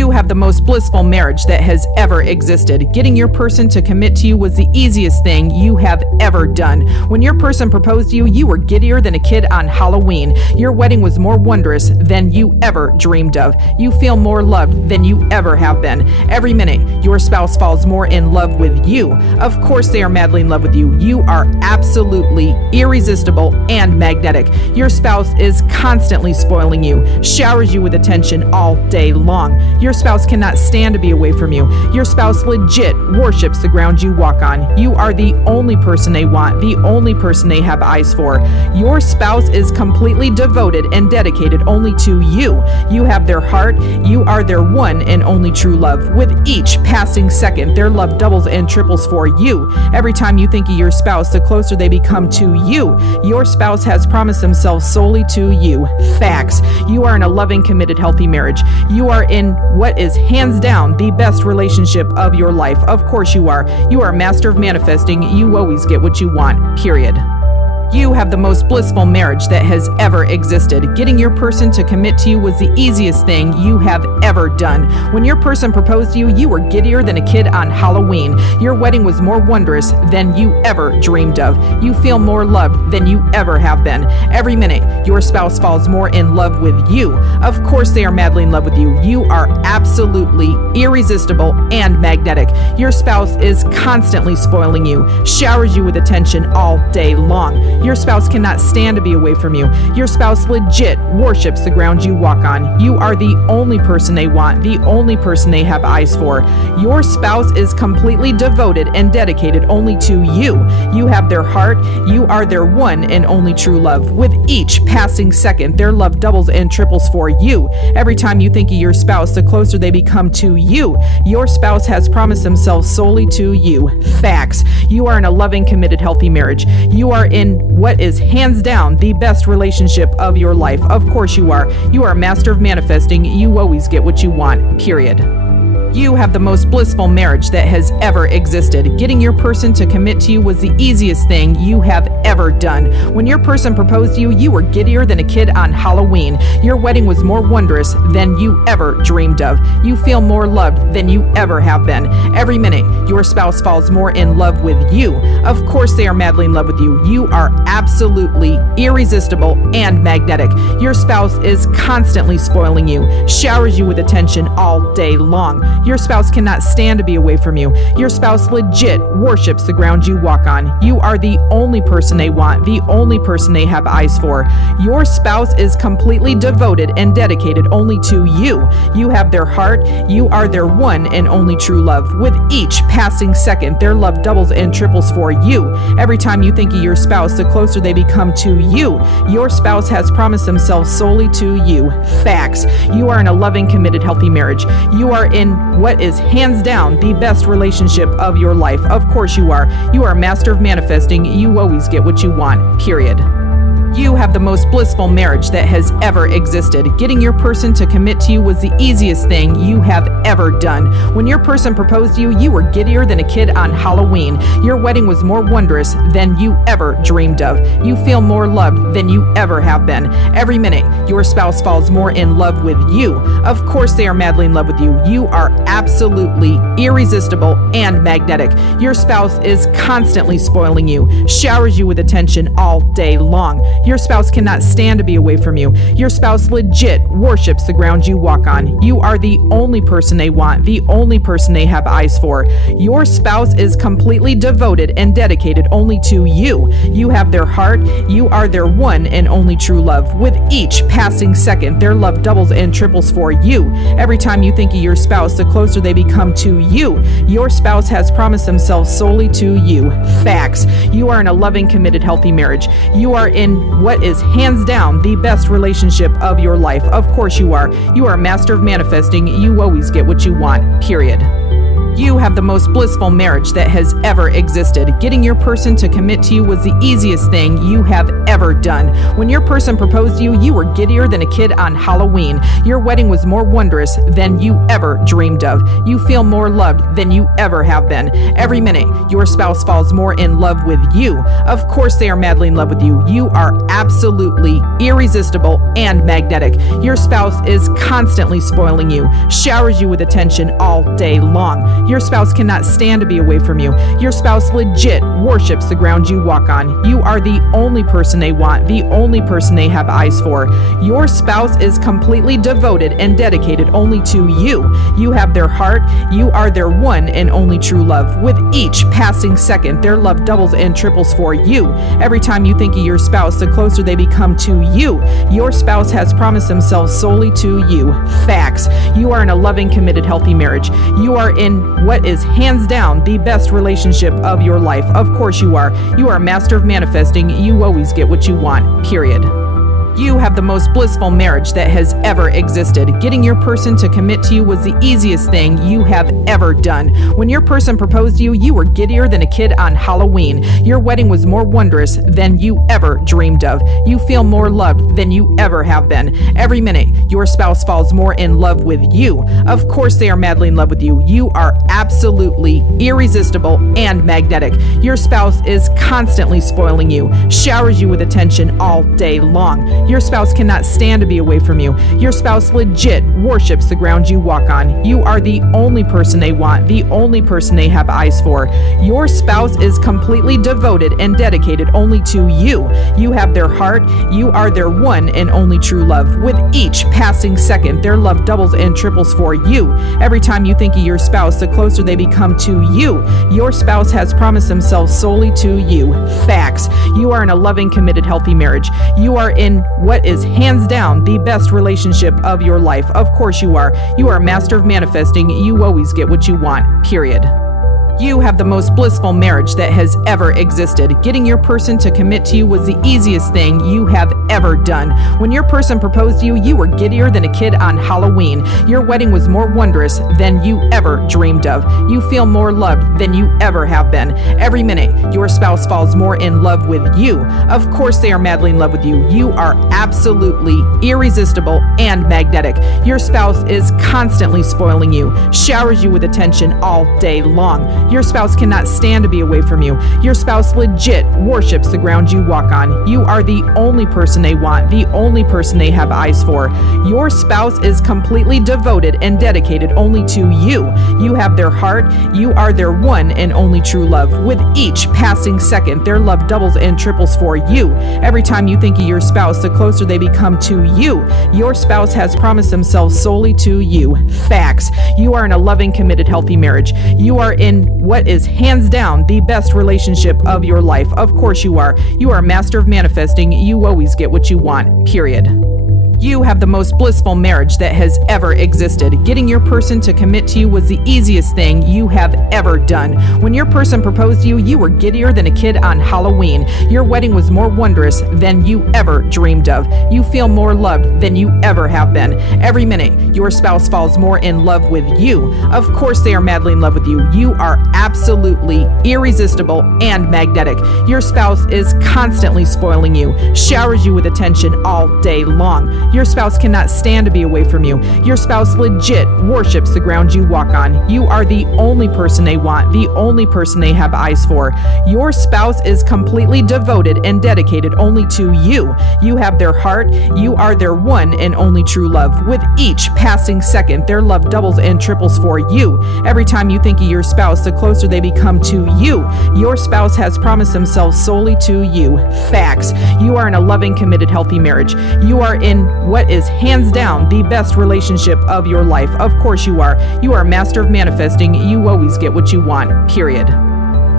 You have the most blissful marriage that has ever existed. Getting your person to commit to you was the easiest thing you have ever done. When your person proposed to you, you were giddier than a kid on Halloween. Your wedding was more wondrous than you ever dreamed of. You feel more loved than you ever have been. Every minute, your spouse falls more in love with you. Of course, they are madly in love with you. You are absolutely irresistible and magnetic. Your spouse is constantly spoiling you, showers you with attention all day long. Your spouse cannot stand to be away from you. Your spouse legit worships the ground you walk on. You are the only person they want, the only person they have eyes for. Your spouse is completely devoted and dedicated only to you. You have their heart. You are their one and only true love. With each passing second, their love doubles and triples for you. Every time you think of your spouse, the closer they become to you. Your spouse has promised themselves solely to you. Facts. You are in a loving, committed, healthy marriage. You are in what is hands down the best relationship of your life. Of course you are. You are a master of manifesting. You always get what you want, period. You have the most blissful marriage that has ever existed. Getting your person to commit to you was the easiest thing you have ever done. When your person proposed to you, you were giddier than a kid on Halloween. Your wedding was more wondrous than you ever dreamed of. You feel more loved than you ever have been. Every minute, your spouse falls more in love with you. Of course, they are madly in love with you. You are absolutely irresistible and magnetic. Your spouse is constantly spoiling you, showers you with attention all day long. Your spouse cannot stand to be away from you. Your spouse legit worships the ground you walk on. You are the only person they want, the only person they have eyes for. Your spouse is completely devoted and dedicated only to you. You have their heart. You are their one and only true love. With each passing second, their love doubles and triples for you. Every time you think of your spouse, the closer they become to you. Your spouse has promised themselves solely to you. Facts. You are in a loving, committed, healthy marriage. You are in what is hands down the best relationship of your life. Of course you are. You are a master of manifesting. You always get what you want, period. You have the most blissful marriage that has ever existed. Getting your person to commit to you was the easiest thing you have ever done. When your person proposed to you, you were giddier than a kid on Halloween. Your wedding was more wondrous than you ever dreamed of. You feel more loved than you ever have been. Every minute, your spouse falls more in love with you. Of course, they are madly in love with you. You are absolutely irresistible and magnetic. Your spouse is constantly spoiling you, showers you with attention all day long. Your spouse cannot stand to be away from you. Your spouse legit worships the ground you walk on. You are the only person they want, the only person they have eyes for. Your spouse is completely devoted and dedicated only to you. You have their heart. You are their one and only true love. With each passing second, their love doubles and triples for you. Every time you think of your spouse, the closer they become to you. Your spouse has promised themselves solely to you. Facts. You are in a loving, committed, healthy marriage. You are in what is hands down the best relationship of your life. Of course you are. You are a master of manifesting. You always get what you want, period. You have the most blissful marriage that has ever existed. Getting your person to commit to you was the easiest thing you have ever done. When your person proposed to you, you were giddier than a kid on Halloween. Your wedding was more wondrous than you ever dreamed of. You feel more loved than you ever have been. Every minute, your spouse falls more in love with you. Of course, they are madly in love with you. You are absolutely irresistible and magnetic. Your spouse is constantly spoiling you, showers you with attention all day long. Your spouse cannot stand to be away from you. Your spouse legit worships the ground you walk on. You are the only person they want, the only person they have eyes for. Your spouse is completely devoted and dedicated only to you. You have their heart. You are their one and only true love. With each passing second, their love doubles and triples for you. Every time you think of your spouse, the closer they become to you. Your spouse has promised themselves solely to you. Facts. You are in a loving, committed, healthy marriage. You are in what is hands down the best relationship of your life. Of course you are. You are a master of manifesting. You always get what you want, period. You have the most blissful marriage that has ever existed. Getting your person to commit to you was the easiest thing you have ever done. When your person proposed to you, you were giddier than a kid on Halloween. Your wedding was more wondrous than you ever dreamed of. You feel more loved than you ever have been. Every minute, your spouse falls more in love with you. Of course, they are madly in love with you. You are absolutely irresistible and magnetic. Your spouse is constantly spoiling you, showers you with attention all day long. Your spouse cannot stand to be away from you. Your spouse legit worships the ground you walk on. You are the only person they want, the only person they have eyes for. Your spouse is completely devoted and dedicated only to you. You have their heart. You are their one and only true love. With each passing second, their love doubles and triples for you. Every time you think of your spouse, the closer they become to you. Your spouse has promised themselves solely to you. Facts. You are in a loving, committed, healthy marriage. You are in what is hands down the best relationship of your life. Of course you are. You are a master of manifesting. You always get what you want, period. You have the most blissful marriage that has ever existed. Getting your person to commit to you was the easiest thing you have ever done. When your person proposed to you, you were giddier than a kid on Halloween. Your wedding was more wondrous than you ever dreamed of. You feel more loved than you ever have been. Every minute, your spouse falls more in love with you. Of course, they are madly in love with you. You are absolutely irresistible and magnetic. Your spouse is constantly spoiling you, showers you with attention all day long. Your spouse cannot stand to be away from you. Your spouse legit worships the ground you walk on. You are the only person they want, the only person they have eyes for. Your spouse is completely devoted and dedicated only to you. You have their heart. You are their one and only true love. With each passing second, their love doubles and triples for you. Every time you think of your spouse, the closer they become to you. Your spouse has promised themselves solely to you. Facts. You are in a loving, committed, healthy marriage. You are in what is hands down the best relationship of your life. Of course you are. You are a master of manifesting. You always get what you want, period. You have the most blissful marriage that has ever existed. Getting your person to commit to you was the easiest thing you have ever done. When your person proposed to you, you were giddier than a kid on Halloween. Your wedding was more wondrous than you ever dreamed of. You feel more loved than you ever have been. Every minute, your spouse falls more in love with you. Of course, they are madly in love with you. You are absolutely irresistible and magnetic. Your spouse is constantly spoiling you, showers you with attention all day long. Your spouse cannot stand to be away from you. Your spouse legit worships the ground you walk on. You are the only person they want, the only person they have eyes for. Your spouse is completely devoted and dedicated only to you. You have their heart. You are their one and only true love. With each passing second, their love doubles and triples for you. Every time you think of your spouse, the closer they become to you. Your spouse has promised themselves solely to you. Facts. You are in a loving, committed, healthy marriage. You are in what is hands down the best relationship of your life. Of course you are. You are a master of manifesting. You always get what you want, period. You have the most blissful marriage that has ever existed. Getting your person to commit to you was the easiest thing you have ever done. When your person proposed to you, you were giddier than a kid on Halloween. Your wedding was more wondrous than you ever dreamed of. You feel more loved than you ever have been. Every minute, your spouse falls more in love with you. Of course, they are madly in love with you. You are absolutely irresistible and magnetic. Your spouse is constantly spoiling you, showers you with attention all day long. Your spouse cannot stand to be away from you. Your spouse legit worships the ground you walk on. You are the only person they want, the only person they have eyes for. Your spouse is completely devoted and dedicated only to you. You have their heart. You are their one and only true love. With each passing second, their love doubles and triples for you. Every time you think of your spouse, the closer they become to you. Your spouse has promised themselves solely to you. Facts. You are in a loving, committed, healthy marriage. You are in what is hands down the best relationship of your life. Of course you are. You are a master of manifesting. You always get what you want, period.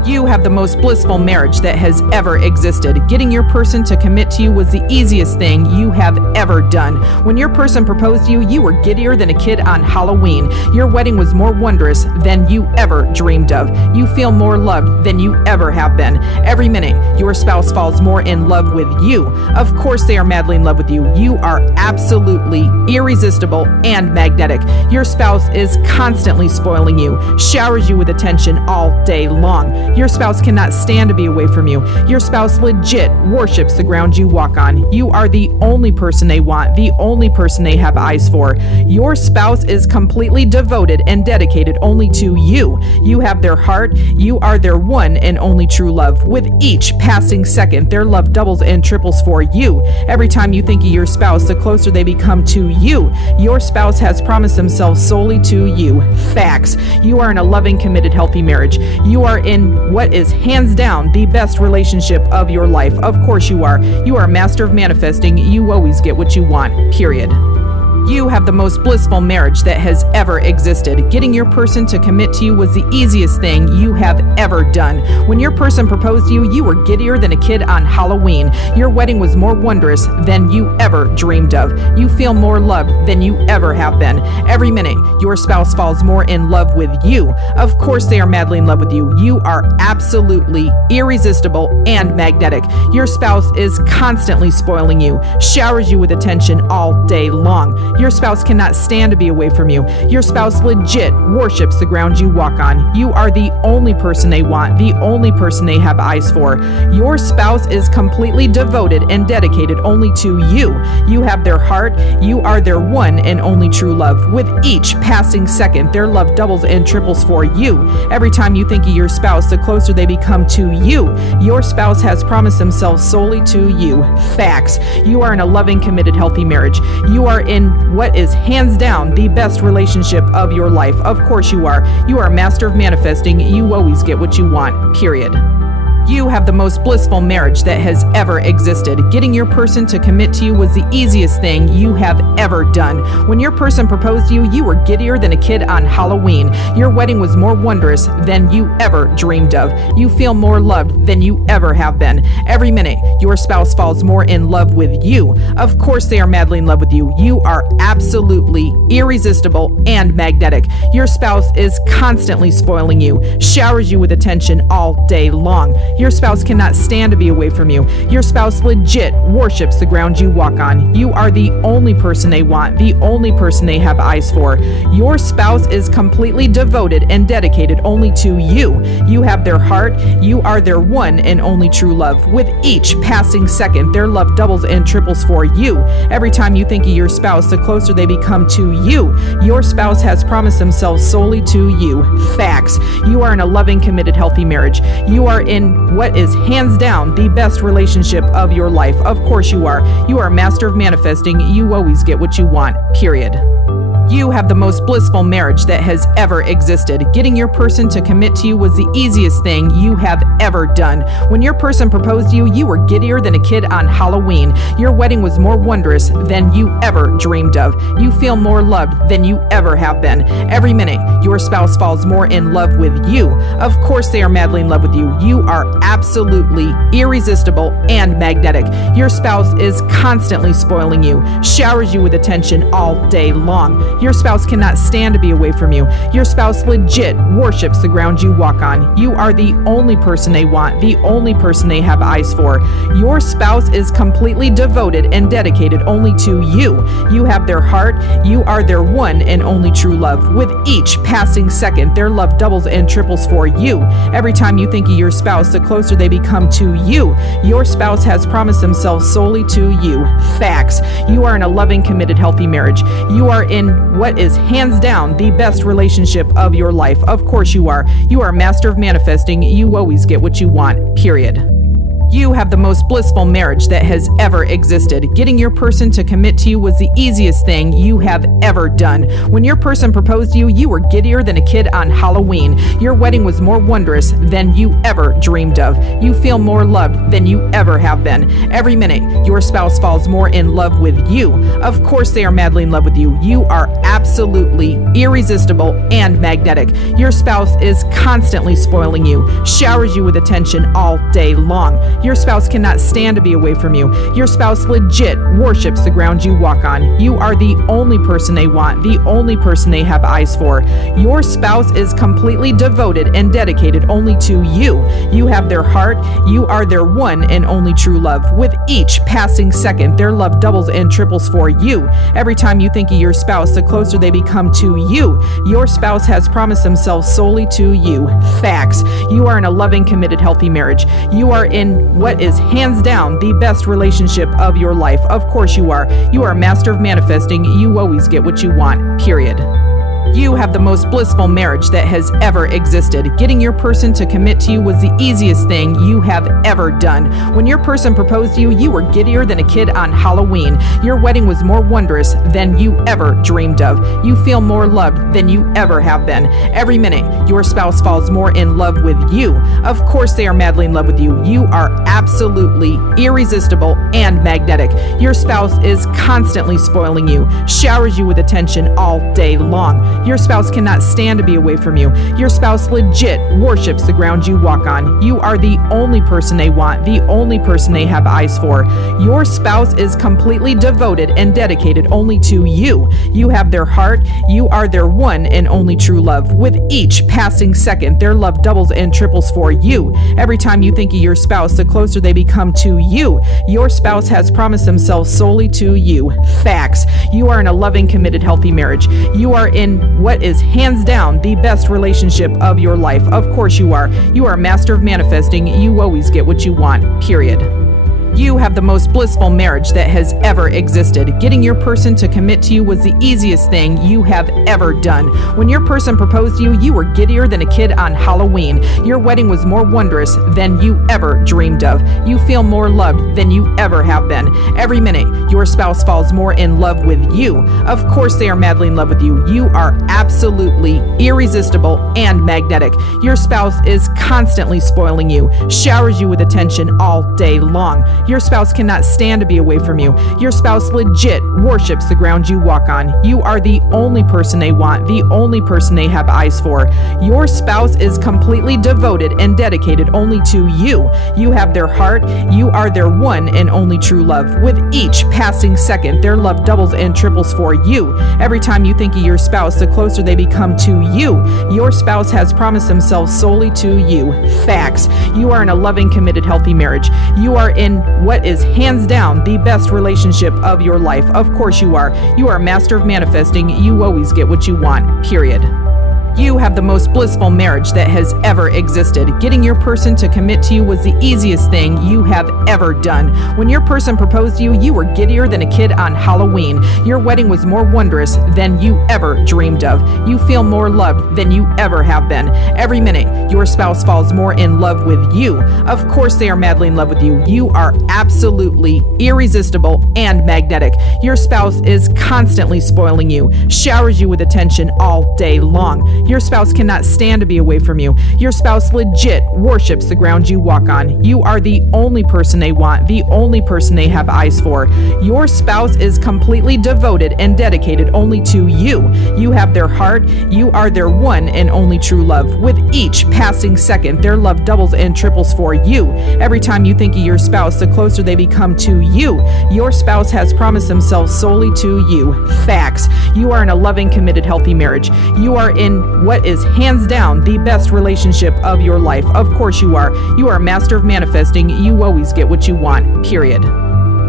You have the most blissful marriage that has ever existed. Getting your person to commit to you was the easiest thing you have ever done. When your person proposed to you, you were giddier than a kid on Halloween. Your wedding was more wondrous than you ever dreamed of. You feel more loved than you ever have been. Every minute, your spouse falls more in love with you. Of course, they are madly in love with you. You are absolutely irresistible and magnetic. Your spouse is constantly spoiling you, showers you with attention all day long. Your spouse cannot stand to be away from you. Your spouse legit worships the ground you walk on. You are the only person they want, the only person they have eyes for. Your spouse is completely devoted and dedicated only to you. You have their heart. You are their one and only true love. With each passing second, their love doubles and triples for you. Every time you think of your spouse, the closer they become to you. Your spouse has promised themselves solely to you. Facts. You are in a loving, committed, healthy marriage. You are in what is hands down the best relationship of your life. Of course you are. You are a master of manifesting. You always get what you want, period. You have the most blissful marriage that has ever existed. Getting your person to commit to you was the easiest thing you have ever done. When your person proposed to you, you were giddier than a kid on Halloween. Your wedding was more wondrous than you ever dreamed of. You feel more loved than you ever have been. Every minute, your spouse falls more in love with you. Of course, they are madly in love with you. You are absolutely irresistible and magnetic. Your spouse is constantly spoiling you, showers you with attention all day long. Your spouse cannot stand to be away from you. Your spouse legit worships the ground you walk on. You are the only person they want, the only person they have eyes for. Your spouse is completely devoted and dedicated only to you. You have their heart. You are their one and only true love. With each passing second, their love doubles and triples for you. Every time you think of your spouse, the closer they become to you. Your spouse has promised themselves solely to you. Facts. You are in a loving, committed, healthy marriage. You are in what is hands down the best relationship of your life. Of course you are. You are a master of manifesting. You always get what you want, period. You have the most blissful marriage that has ever existed. Getting your person to commit to you was the easiest thing you have ever done. When your person proposed to you, you were giddier than a kid on Halloween. Your wedding was more wondrous than you ever dreamed of. You feel more loved than you ever have been. Every minute, your spouse falls more in love with you. Of course, they are madly in love with you. You are absolutely irresistible and magnetic. Your spouse is constantly spoiling you, showers you with attention all day long. Your spouse cannot stand to be away from you. Your spouse legit worships the ground you walk on. You are the only person they want, the only person they have eyes for. Your spouse is completely devoted and dedicated only to you. You have their heart. You are their one and only true love. With each passing second, their love doubles and triples for you. Every time you think of your spouse, the closer they become to you. Your spouse has promised themselves solely to you. Facts. You are in a loving, committed, healthy marriage. You are in what is hands down the best relationship of your life. Of course you are. You are a master of manifesting. You always get what you want, period. You have the most blissful marriage that has ever existed. Getting your person to commit to you was the easiest thing you have ever done. When your person proposed to you, you were giddier than a kid on Halloween. Your wedding was more wondrous than you ever dreamed of. You feel more loved than you ever have been. Every minute, your spouse falls more in love with you. Of course, they are madly in love with you. You are absolutely irresistible and magnetic. Your spouse is constantly spoiling you, showers you with attention all day long. Your spouse cannot stand to be away from you. Your spouse legit worships the ground you walk on. You are the only person they want, the only person they have eyes for. Your spouse is completely devoted and dedicated only to you. You have their heart. You are their one and only true love. With each passing second, their love doubles and triples for you. Every time you think of your spouse, the closer they become to you. Your spouse has promised themselves solely to you. Facts. You are in a loving, committed, healthy marriage. You are in what is hands down the best relationship of your life. Of course you are. You are a master of manifesting. You always get what you want, period. You have the most blissful marriage that has ever existed. Getting your person to commit to you was the easiest thing you have ever done. When your person proposed to you, you were giddier than a kid on Halloween. Your wedding was more wondrous than you ever dreamed of. You feel more loved than you ever have been. Every minute, your spouse falls more in love with you. Of course, they are madly in love with you. You are absolutely irresistible and magnetic. Your spouse is constantly spoiling you, showers you with attention all day long. Your spouse cannot stand to be away from you. Your spouse legit worships the ground you walk on. You are the only person they want, the only person they have eyes for. Your spouse is completely devoted and dedicated only to you. You have their heart. You are their one and only true love. With each passing second, their love doubles and triples for you. Every time you think of your spouse, the closer they become to you. Your spouse has promised themselves solely to you. Facts. You are in a loving, committed, healthy marriage. You are in what is hands down the best relationship of your life. Of course you are. You are a master of manifesting. You always get what you want, period. You have the most blissful marriage that has ever existed. Getting your person to commit to you was the easiest thing you have ever done. When your person proposed to you, you were giddier than a kid on Halloween. Your wedding was more wondrous than you ever dreamed of. You feel more loved than you ever have been. Every minute, your spouse falls more in love with you. Of course, they are madly in love with you. You are absolutely irresistible and magnetic. Your spouse is constantly spoiling you, showers you with attention all day long. Your spouse cannot stand to be away from you. Your spouse legit worships the ground you walk on. You are the only person they want, the only person they have eyes for. Your spouse is completely devoted and dedicated only to you. You have their heart. You are their one and only true love. With each passing second, their love doubles and triples for you. Every time you think of your spouse, the closer they become to you. Your spouse has promised themselves solely to you. Facts. You are in a loving, committed, healthy marriage. You are in what is hands down the best relationship of your life. Of course you are. You are a master of manifesting. You always get what you want, period. You have the most blissful marriage that has ever existed. Getting your person to commit to you was the easiest thing you have ever done. When your person proposed to you, you were giddier than a kid on Halloween. Your wedding was more wondrous than you ever dreamed of. You feel more loved than you ever have been. Every minute, your spouse falls more in love with you. Of course, they are madly in love with you. You are absolutely irresistible and magnetic. Your spouse is constantly spoiling you, showers you with attention all day long. Your spouse cannot stand to be away from you. Your spouse legit worships the ground you walk on. You are the only person they want, the only person they have eyes for. Your spouse is completely devoted and dedicated only to you. You have their heart. You are their one and only true love. With each passing second, their love doubles and triples for you. Every time you think of your spouse, the closer they become to you. Your spouse has promised themselves solely to you. Facts. You are in a loving, committed, healthy marriage. You are in what is hands down the best relationship of your life. Of course you are. You are a master of manifesting. You always get what you want, period. You have the most blissful marriage that has ever existed. Getting your person to commit to you was the easiest thing you have ever done. When your person proposed to you, you were giddier than a kid on Halloween. Your wedding was more wondrous than you ever dreamed of. You feel more loved than you ever have been. Every minute, your spouse falls more in love with you. Of course, they are madly in love with you. You are absolutely irresistible and magnetic. Your spouse is constantly spoiling you, showers you with attention all day long. Your spouse cannot stand to be away from you. Your spouse legit worships the ground you walk on. You are the only person they want, the only person they have eyes for. Your spouse is completely devoted and dedicated only to you. You have their heart. You are their one and only true love. With each passing second, their love doubles and triples for you. Every time you think of your spouse, the closer they become to you. Your spouse has promised themselves solely to you. Facts. You are in a loving, committed, healthy marriage. You are in what is hands down the best relationship of your life. Of course you are. You are a master of manifesting. You always get what you want, period.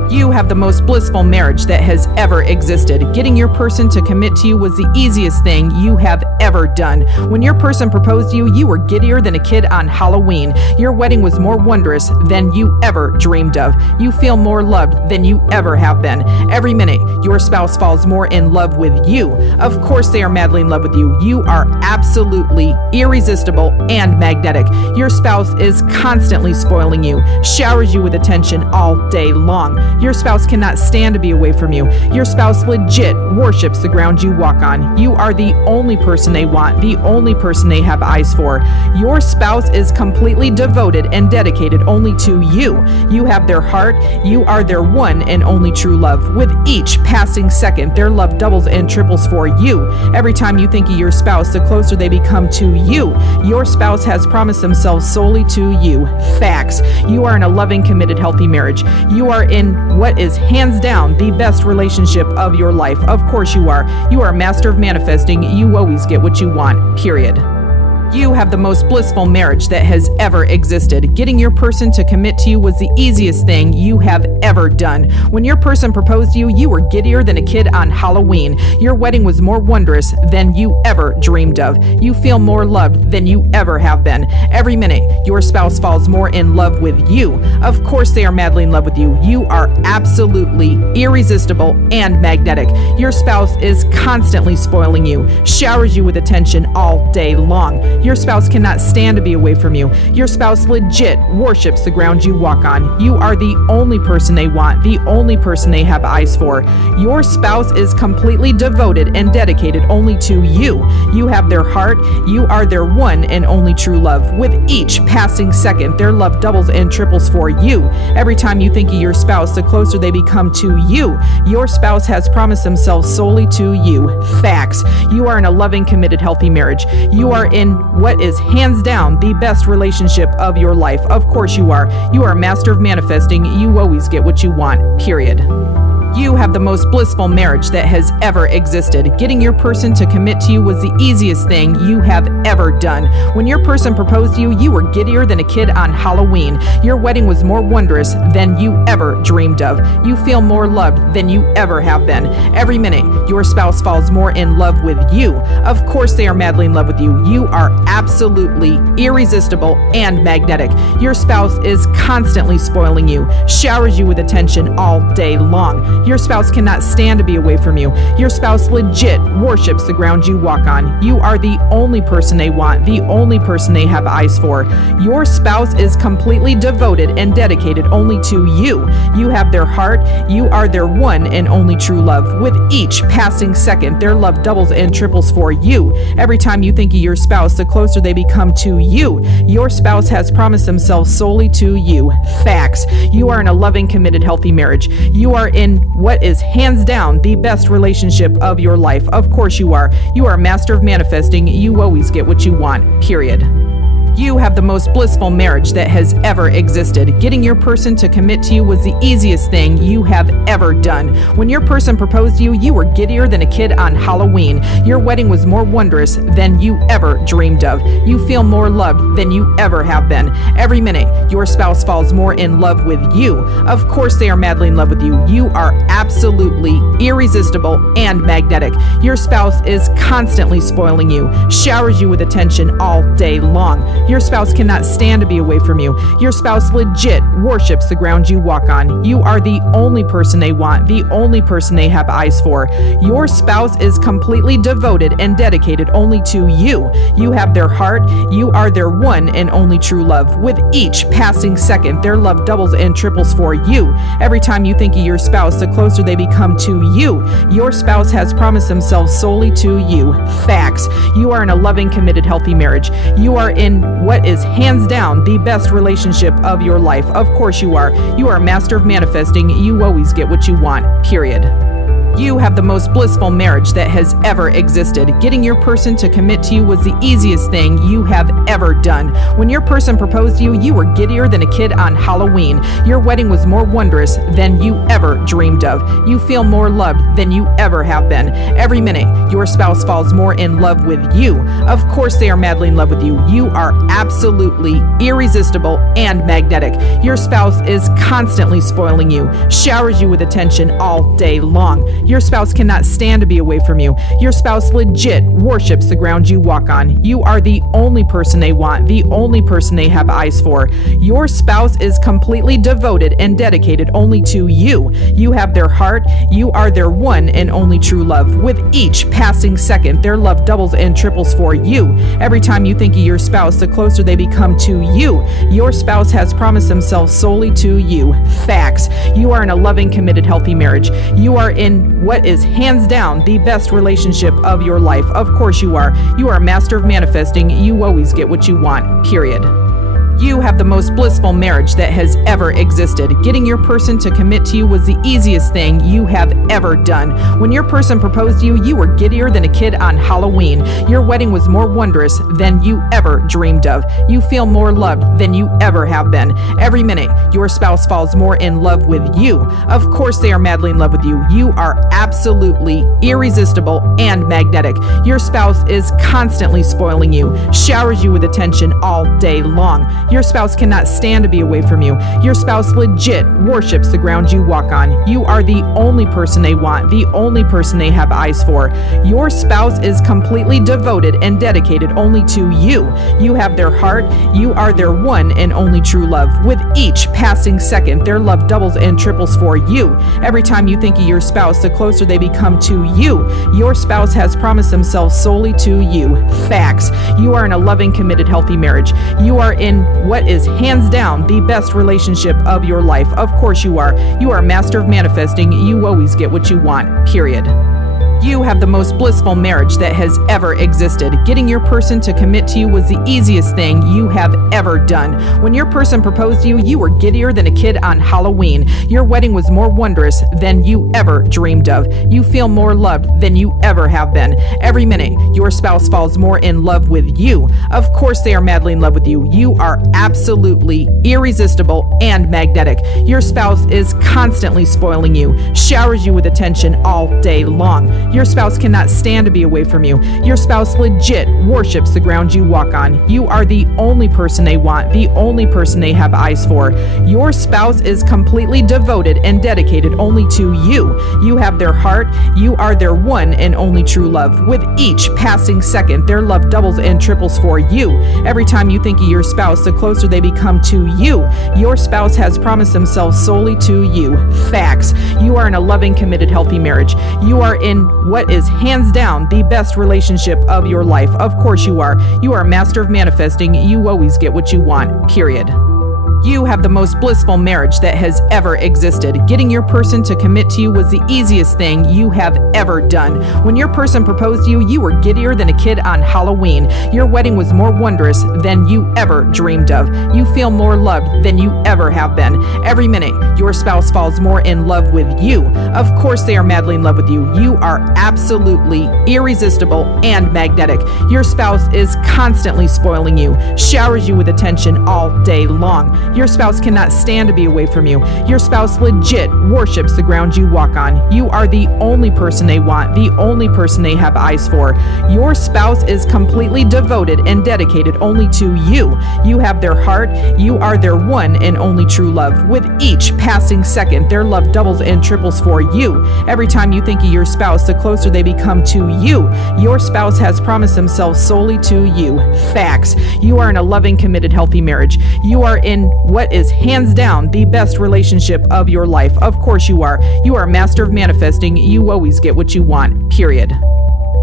You have the most blissful marriage that has ever existed. Getting your person to commit to you was the easiest thing you have ever done. When your person proposed to you, you were giddier than a kid on Halloween. Your wedding was more wondrous than you ever dreamed of. You feel more loved than you ever have been. Every minute, your spouse falls more in love with you. Of course, they are madly in love with you. You are absolutely irresistible and magnetic. Your spouse is constantly spoiling you, showers you with attention all day long. Your spouse cannot stand to be away from you. Your spouse legit worships the ground you walk on. You are the only person they want, the only person they have eyes for. Your spouse is completely devoted and dedicated only to you. You have their heart. You are their one and only true love. With each passing second, their love doubles and triples for you. Every time you think of your spouse, the closer they become to you. Your spouse has promised themselves solely to you. Facts. You are in a loving, committed, healthy marriage. You are in what is hands down the best relationship of your life. Of course you are. You are a master of manifesting. You always get what you want, period. You have the most blissful marriage that has ever existed. Getting your person to commit to you was the easiest thing you have ever done. When your person proposed to you, you were giddier than a kid on Halloween. Your wedding was more wondrous than you ever dreamed of. You feel more loved than you ever have been. Every minute, your spouse falls more in love with you. Of course, they are madly in love with you. You are absolutely irresistible and magnetic. Your spouse is constantly spoiling you, showers you with attention all day long. Your spouse cannot stand to be away from you. Your spouse legit worships the ground you walk on. You are the only person they want, the only person they have eyes for. Your spouse is completely devoted and dedicated only to you. You have their heart. You are their one and only true love. With each passing second, their love doubles and triples for you. Every time you think of your spouse, the closer they become to you. Your spouse has promised themselves solely to you. Facts. You are in a loving, committed, healthy marriage. You are in what is hands down the best relationship of your life. Of course you are. You are a master of manifesting. You always get what you want, period. You have the most blissful marriage that has ever existed. Getting your person to commit to you was the easiest thing you have ever done. When your person proposed to you, you were giddier than a kid on Halloween. Your wedding was more wondrous than you ever dreamed of. You feel more loved than you ever have been. Every minute, your spouse falls more in love with you. Of course, they are madly in love with you. You are absolutely irresistible and magnetic. Your spouse is constantly spoiling you, showers you with attention all day long. Your spouse cannot stand to be away from you. Your spouse legit worships the ground you walk on. You are the only person they want, the only person they have eyes for. Your spouse is completely devoted and dedicated only to you. You have their heart. You are their one and only true love. With each passing second, their love doubles and triples for you. Every time you think of your spouse, the closer they become to you. Your spouse has promised themselves solely to you. Facts. You are in a loving, committed, healthy marriage. You are in what is hands down the best relationship of your life. Of course you are. You are a master of manifesting. You always get what you want, period. You have the most blissful marriage that has ever existed. Getting your person to commit to you was the easiest thing you have ever done. When your person proposed to you, you were giddier than a kid on Halloween. Your wedding was more wondrous than you ever dreamed of. You feel more loved than you ever have been. Every minute, your spouse falls more in love with you. Of course, they are madly in love with you. You are absolutely irresistible and magnetic. Your spouse is constantly spoiling you, showers you with attention all day long. Your spouse cannot stand to be away from you. Your spouse legit worships the ground you walk on. You are the only person they want, the only person they have eyes for. Your spouse is completely devoted and dedicated only to you. You have their heart. You are their one and only true love. With each passing second, their love doubles and triples for you. Every time you think of your spouse, the closer they become to you. Your spouse has promised themselves solely to you. Facts. You are in a loving, committed, healthy marriage. You are in what is hands down the best relationship of your life. Of course you are. You are a master of manifesting. You always get what you want, period. You have the most blissful marriage that has ever existed. Getting your person to commit to you was the easiest thing you have ever done. When your person proposed to you, you were giddier than a kid on Halloween. Your wedding was more wondrous than you ever dreamed of. You feel more loved than you ever have been. Every minute, your spouse falls more in love with you. Of course, they are madly in love with you. You are absolutely irresistible and magnetic. Your spouse is constantly spoiling you, showers you with attention all day long. Your spouse cannot stand to be away from you. Your spouse legit worships the ground you walk on. You are the only person they want, the only person they have eyes for. Your spouse is completely devoted and dedicated only to you. You have their heart. You are their one and only true love. With each passing second, their love doubles and triples for you. Every time you think of your spouse, the closer they become to you. Your spouse has promised themselves solely to you. Facts. You are in a loving, committed, healthy marriage. You are in what is hands down the best relationship of your life. Of course you are. You are a master of manifesting. You always get what you want, period. You have the most blissful marriage that has ever existed. Getting your person to commit to you was the easiest thing you have ever done. When your person proposed to you, you were giddier than a kid on Halloween. Your wedding was more wondrous than you ever dreamed of. You feel more loved than you ever have been. Every minute, your spouse falls more in love with you. Of course, they are madly in love with you. You are absolutely irresistible and magnetic. Your spouse is constantly spoiling you, showers you with attention all day long. Your spouse cannot stand to be away from you. Your spouse legit worships the ground you walk on. You are the only person they want, the only person they have eyes for. Your spouse is completely devoted and dedicated only to you. You have their heart. You are their one and only true love. With each passing second, their love doubles and triples for you. Every time you think of your spouse, the closer they become to you. Your spouse has promised themselves solely to you. Facts. You are in a loving, committed, healthy marriage. You are in what is hands down the best relationship of your life. Of course you are. You are a master of manifesting. You always get what you want, period. You have the most blissful marriage that has ever existed. Getting your person to commit to you was the easiest thing you have ever done. When your person proposed to you, you were giddier than a kid on Halloween. Your wedding was more wondrous than you ever dreamed of. You feel more loved than you ever have been. Every minute, your spouse falls more in love with you. Of course, they are madly in love with you. You are absolutely irresistible and magnetic. Your spouse is constantly spoiling you, showers you with attention all day long. Your spouse cannot stand to be away from you. Your spouse legit worships the ground you walk on. You are the only person they want, the only person they have eyes for. Your spouse is completely devoted and dedicated only to you. You have their heart. You are their one and only true love. With each passing second, their love doubles and triples for you. Every time you think of your spouse, the closer they become to you. Your spouse has promised themselves solely to you. Facts. You are in a loving, committed, healthy marriage. You are in what is hands down the best relationship of your life. Of course you are. You are a master of manifesting. You always get what you want, period. You have the most blissful marriage that has ever existed. Getting your person to commit to you was the easiest thing you have ever done. When your person proposed to you, you were giddier than a kid on Halloween. Your wedding was more wondrous than you ever dreamed of. You feel more loved than you ever have been. Every minute, your spouse falls more in love with you. Of course, they are madly in love with you. You are absolutely irresistible and magnetic. Your spouse is constantly spoiling you, showers you with attention all day long. Your spouse cannot stand to be away from you. Your spouse legit worships the ground you walk on. You are the only person they want, the only person they have eyes for. Your spouse is completely devoted and dedicated only to you. You have their heart. You are their one and only true love. With each passing second, their love doubles and triples for you. Every time you think of your spouse, the closer they become to you. Your spouse has promised themselves solely to you. Facts. You are in a loving, committed, healthy marriage. You are in what is hands down the best relationship of your life. Of course you are. You are a master of manifesting. You always get what you want, period.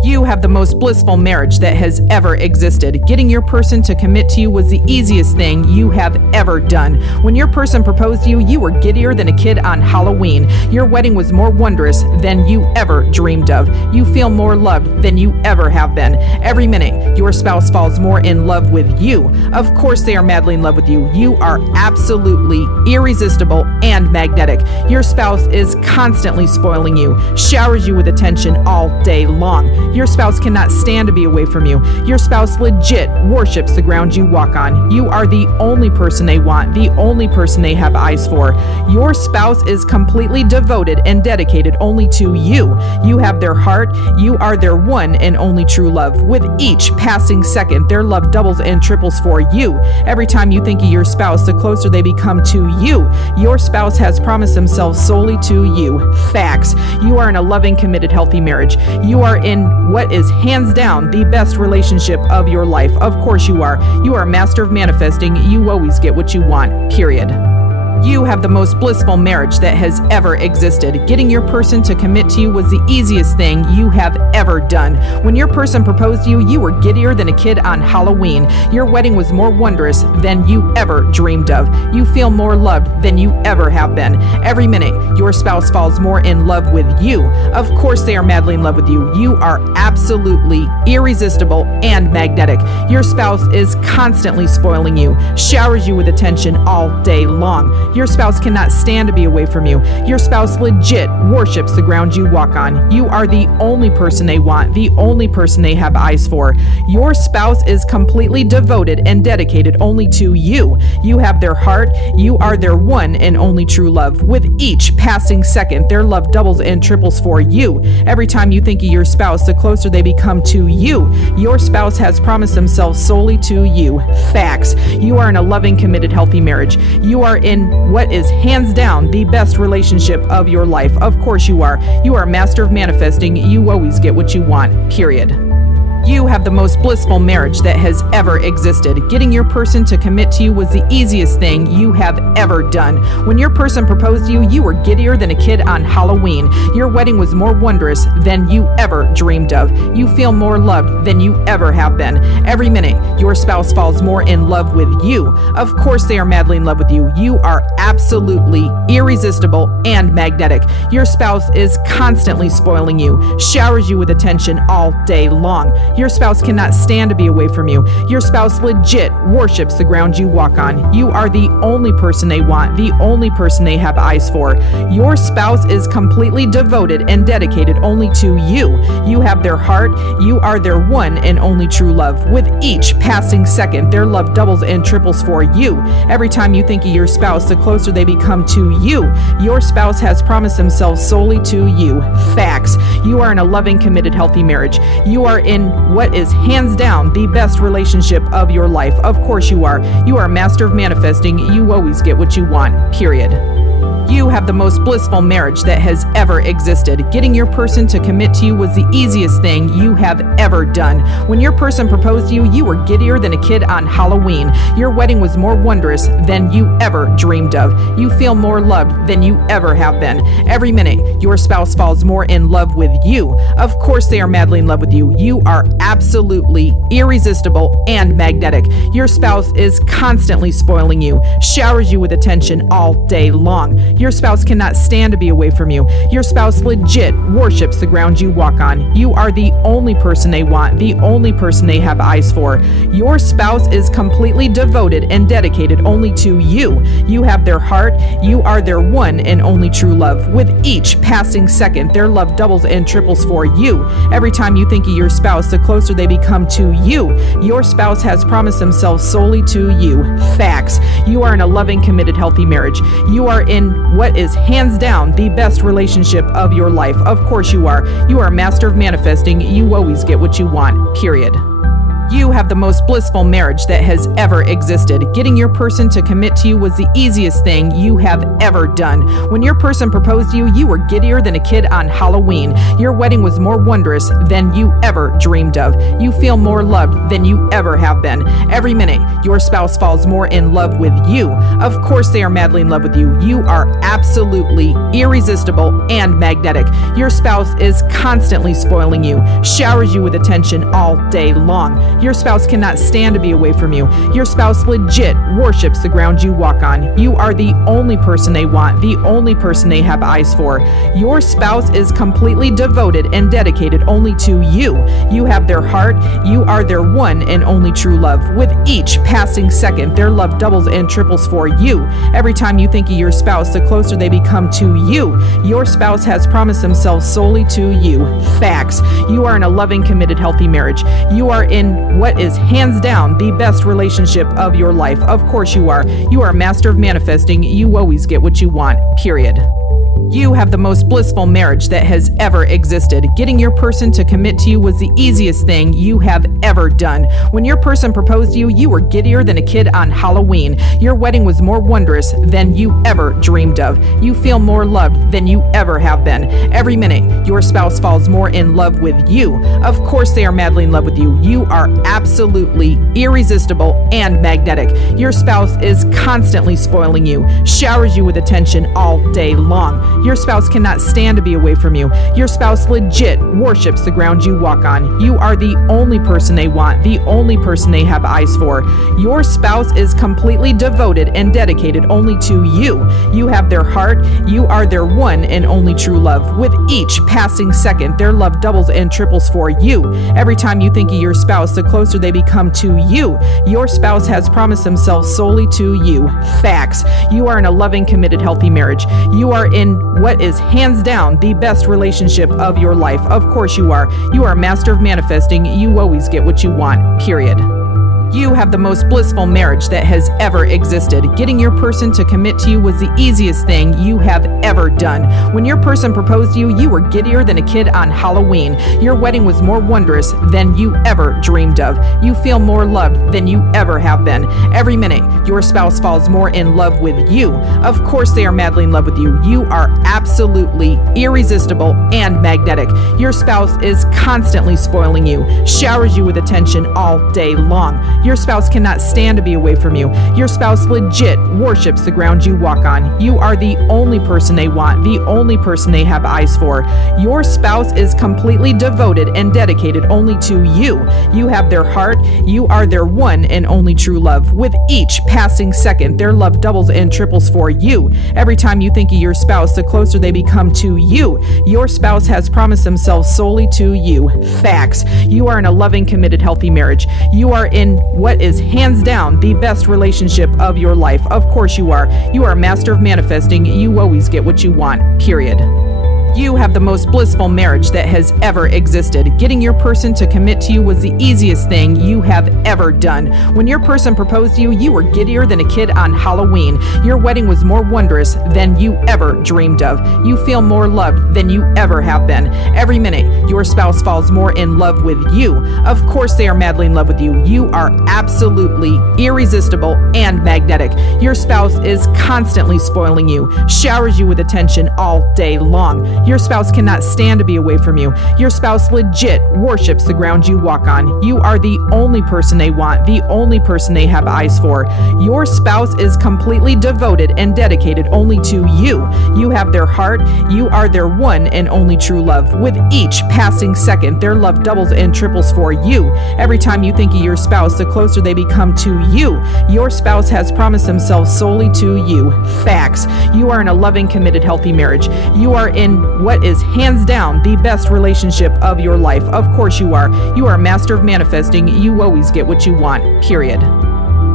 You have the most blissful marriage that has ever existed. Getting your person to commit to you was the easiest thing you have ever done. When your person proposed to you, you were giddier than a kid on Halloween. Your wedding was more wondrous than you ever dreamed of. You feel more loved than you ever have been. Every minute, your spouse falls more in love with you. Of course, they are madly in love with you. You are absolutely irresistible and magnetic. Your spouse is constantly spoiling you, showers you with attention all day long. Your spouse cannot stand to be away from you. Your spouse legit worships the ground you walk on. You are the only person they want, the only person they have eyes for. Your spouse is completely devoted and dedicated only to you. You have their heart. You are their one and only true love. With each passing second, their love doubles and triples for you. Every time you think of your spouse, the closer they become to you. Your spouse has promised themselves solely to you. Facts. You are in a loving, committed, healthy marriage. You are in what is hands down the best relationship of your life. Of course you are. You are a master of manifesting. You always get what you want, period. You have the most blissful marriage that has ever existed. Getting your person to commit to you was the easiest thing you have ever done. When your person proposed to you, you were giddier than a kid on Halloween. Your wedding was more wondrous than you ever dreamed of. You feel more loved than you ever have been. Every minute, your spouse falls more in love with you. Of course, they are madly in love with you. You are absolutely irresistible and magnetic. Your spouse is constantly spoiling you, showers you with attention all day long. Your spouse cannot stand to be away from you. Your spouse legit worships the ground you walk on. You are the only person they want, the only person they have eyes for. Your spouse is completely devoted and dedicated only to you. You have their heart. You are their one and only true love. With each passing second, their love doubles and triples for you. Every time you think of your spouse, the closer they become to you. Your spouse has promised themselves solely to you. Facts. You are in a loving, committed, healthy marriage. You are in what is hands down the best relationship of your life. Of course you are. You are a master of manifesting. You always get what you want, period. You have the most blissful marriage that has ever existed. Getting your person to commit to you was the easiest thing you have ever done. When your person proposed to you, you were giddier than a kid on Halloween. Your wedding was more wondrous than you ever dreamed of. You feel more loved than you ever have been. Every minute, your spouse falls more in love with you. Of course, they are madly in love with you. You are absolutely irresistible and magnetic. Your spouse is constantly spoiling you, showers you with attention all day long. Your spouse cannot stand to be away from you. Your spouse legit worships the ground you walk on. You are the only person they want, the only person they have eyes for. Your spouse is completely devoted and dedicated only to you. You have their heart. You are their one and only true love. With each passing second, their love doubles and triples for you. Every time you think of your spouse, the closer they become to you. Your spouse has promised themselves solely to you. Facts. You are in a loving, committed, healthy marriage. You are in what is hands down the best relationship of your life. Of course you are. You are a master of manifesting. You always get what you want, period. You have the most blissful marriage that has ever existed. Getting your person to commit to you was the easiest thing you have ever done. When your person proposed to you, you were giddier than a kid on Halloween. Your wedding was more wondrous than you ever dreamed of. You feel more loved than you ever have been. Every minute, your spouse falls more in love with you. Of course, they are madly in love with you. You are absolutely irresistible and magnetic. Your spouse is constantly spoiling you, showers you with attention all day long. Your spouse cannot stand to be away from you. Your spouse legit worships the ground you walk on. You are the only person they want, the only person they have eyes for. Your spouse is completely devoted and dedicated only to you. You have their heart. You are their one and only true love. With each passing second, their love doubles and triples for you. Every time you think of your spouse, the closer they become to you. Your spouse has promised themselves solely to you. Facts. You are in a loving, committed, healthy marriage. You are in what is hands down the best relationship of your life. Of course you are. You are a master of manifesting. You always get what you want, period. You have the most blissful marriage that has ever existed. Getting your person to commit to you was the easiest thing you have ever done. When your person proposed to you, you were giddier than a kid on Halloween. Your wedding was more wondrous than you ever dreamed of. You feel more loved than you ever have been. Every minute, your spouse falls more in love with you. Of course, they are madly in love with you. You are absolutely irresistible and magnetic. Your spouse is constantly spoiling you, showers you with attention all day long. Your spouse cannot stand to be away from you. Your spouse legit worships the ground you walk on. You are the only person they want, the only person they have eyes for. Your spouse is completely devoted and dedicated only to you. You have their heart. You are their one and only true love. With each passing second, their love doubles and triples for you. Every time you think of your spouse, the closer they become to you. Your spouse has promised themselves solely to you. Facts. You are in a loving, committed, healthy marriage. You are in what is hands down the best relationship of your life. Of course you are. You are a master of manifesting. You always get what you want, period. You have the most blissful marriage that has ever existed. Getting your person to commit to you was the easiest thing you have ever done. When your person proposed to you, you were giddier than a kid on Halloween. Your wedding was more wondrous than you ever dreamed of. You feel more loved than you ever have been. Every minute, your spouse falls more in love with you. Of course, they are madly in love with you. You are absolutely irresistible and magnetic. Your spouse is constantly spoiling you, showers you with attention all day long. Your spouse cannot stand to be away from you. Your spouse legit worships the ground you walk on. You are the only person they want, the only person they have eyes for. Your spouse is completely devoted and dedicated only to you. You have their heart. You are their one and only true love. With each passing second, their love doubles and triples for you. Every time you think of your spouse, the closer they become to you. Your spouse has promised themselves solely to you. Facts. You are in a loving, committed, healthy marriage. You are in what is hands down the best relationship of your life. Of course you are. You are a master of manifesting. You always get what you want, period. You have the most blissful marriage that has ever existed. Getting your person to commit to you was the easiest thing you have ever done. When your person proposed to you, you were giddier than a kid on Halloween. Your wedding was more wondrous than you ever dreamed of. You feel more loved than you ever have been. Every minute, your spouse falls more in love with you. Of course, they are madly in love with you. You are absolutely irresistible and magnetic. Your spouse is constantly spoiling you, showers you with attention all day long. Your spouse cannot stand to be away from you. Your spouse legit worships the ground you walk on. You are the only person they want, the only person they have eyes for. Your spouse is completely devoted and dedicated only to you. You have their heart. You are their one and only true love. With each passing second, their love doubles and triples for you. Every time you think of your spouse, the closer they become to you. Your spouse has promised themselves solely to you. Facts. You are in a loving, committed, healthy marriage. You are in what is hands down the best relationship of your life. Of course you are. You are a master of manifesting. You always get what you want, period. You have the most blissful marriage that has ever existed. Getting your person to commit to you was the easiest thing you have ever done. When your person proposed to you, you were giddier than a kid on Halloween. Your wedding was more wondrous than you ever dreamed of. You feel more loved than you ever have been. Every minute, your spouse falls more in love with you. Of course, they are madly in love with you. You are absolutely irresistible and magnetic. Your spouse is constantly spoiling you, showers you with attention all day long. Your spouse cannot stand to be away from you. Your spouse legit worships the ground you walk on. You are the only person they want, the only person they have eyes for. Your spouse is completely devoted and dedicated only to you. You have their heart. You are their one and only true love. With each passing second, their love doubles and triples for you. Every time you think of your spouse, the closer they become to you. Your spouse has promised themselves solely to you. Facts. You are in a loving, committed, healthy marriage. You are in what is hands down the best relationship of your life. Of course you are. You are a master of manifesting. You always get what you want, period.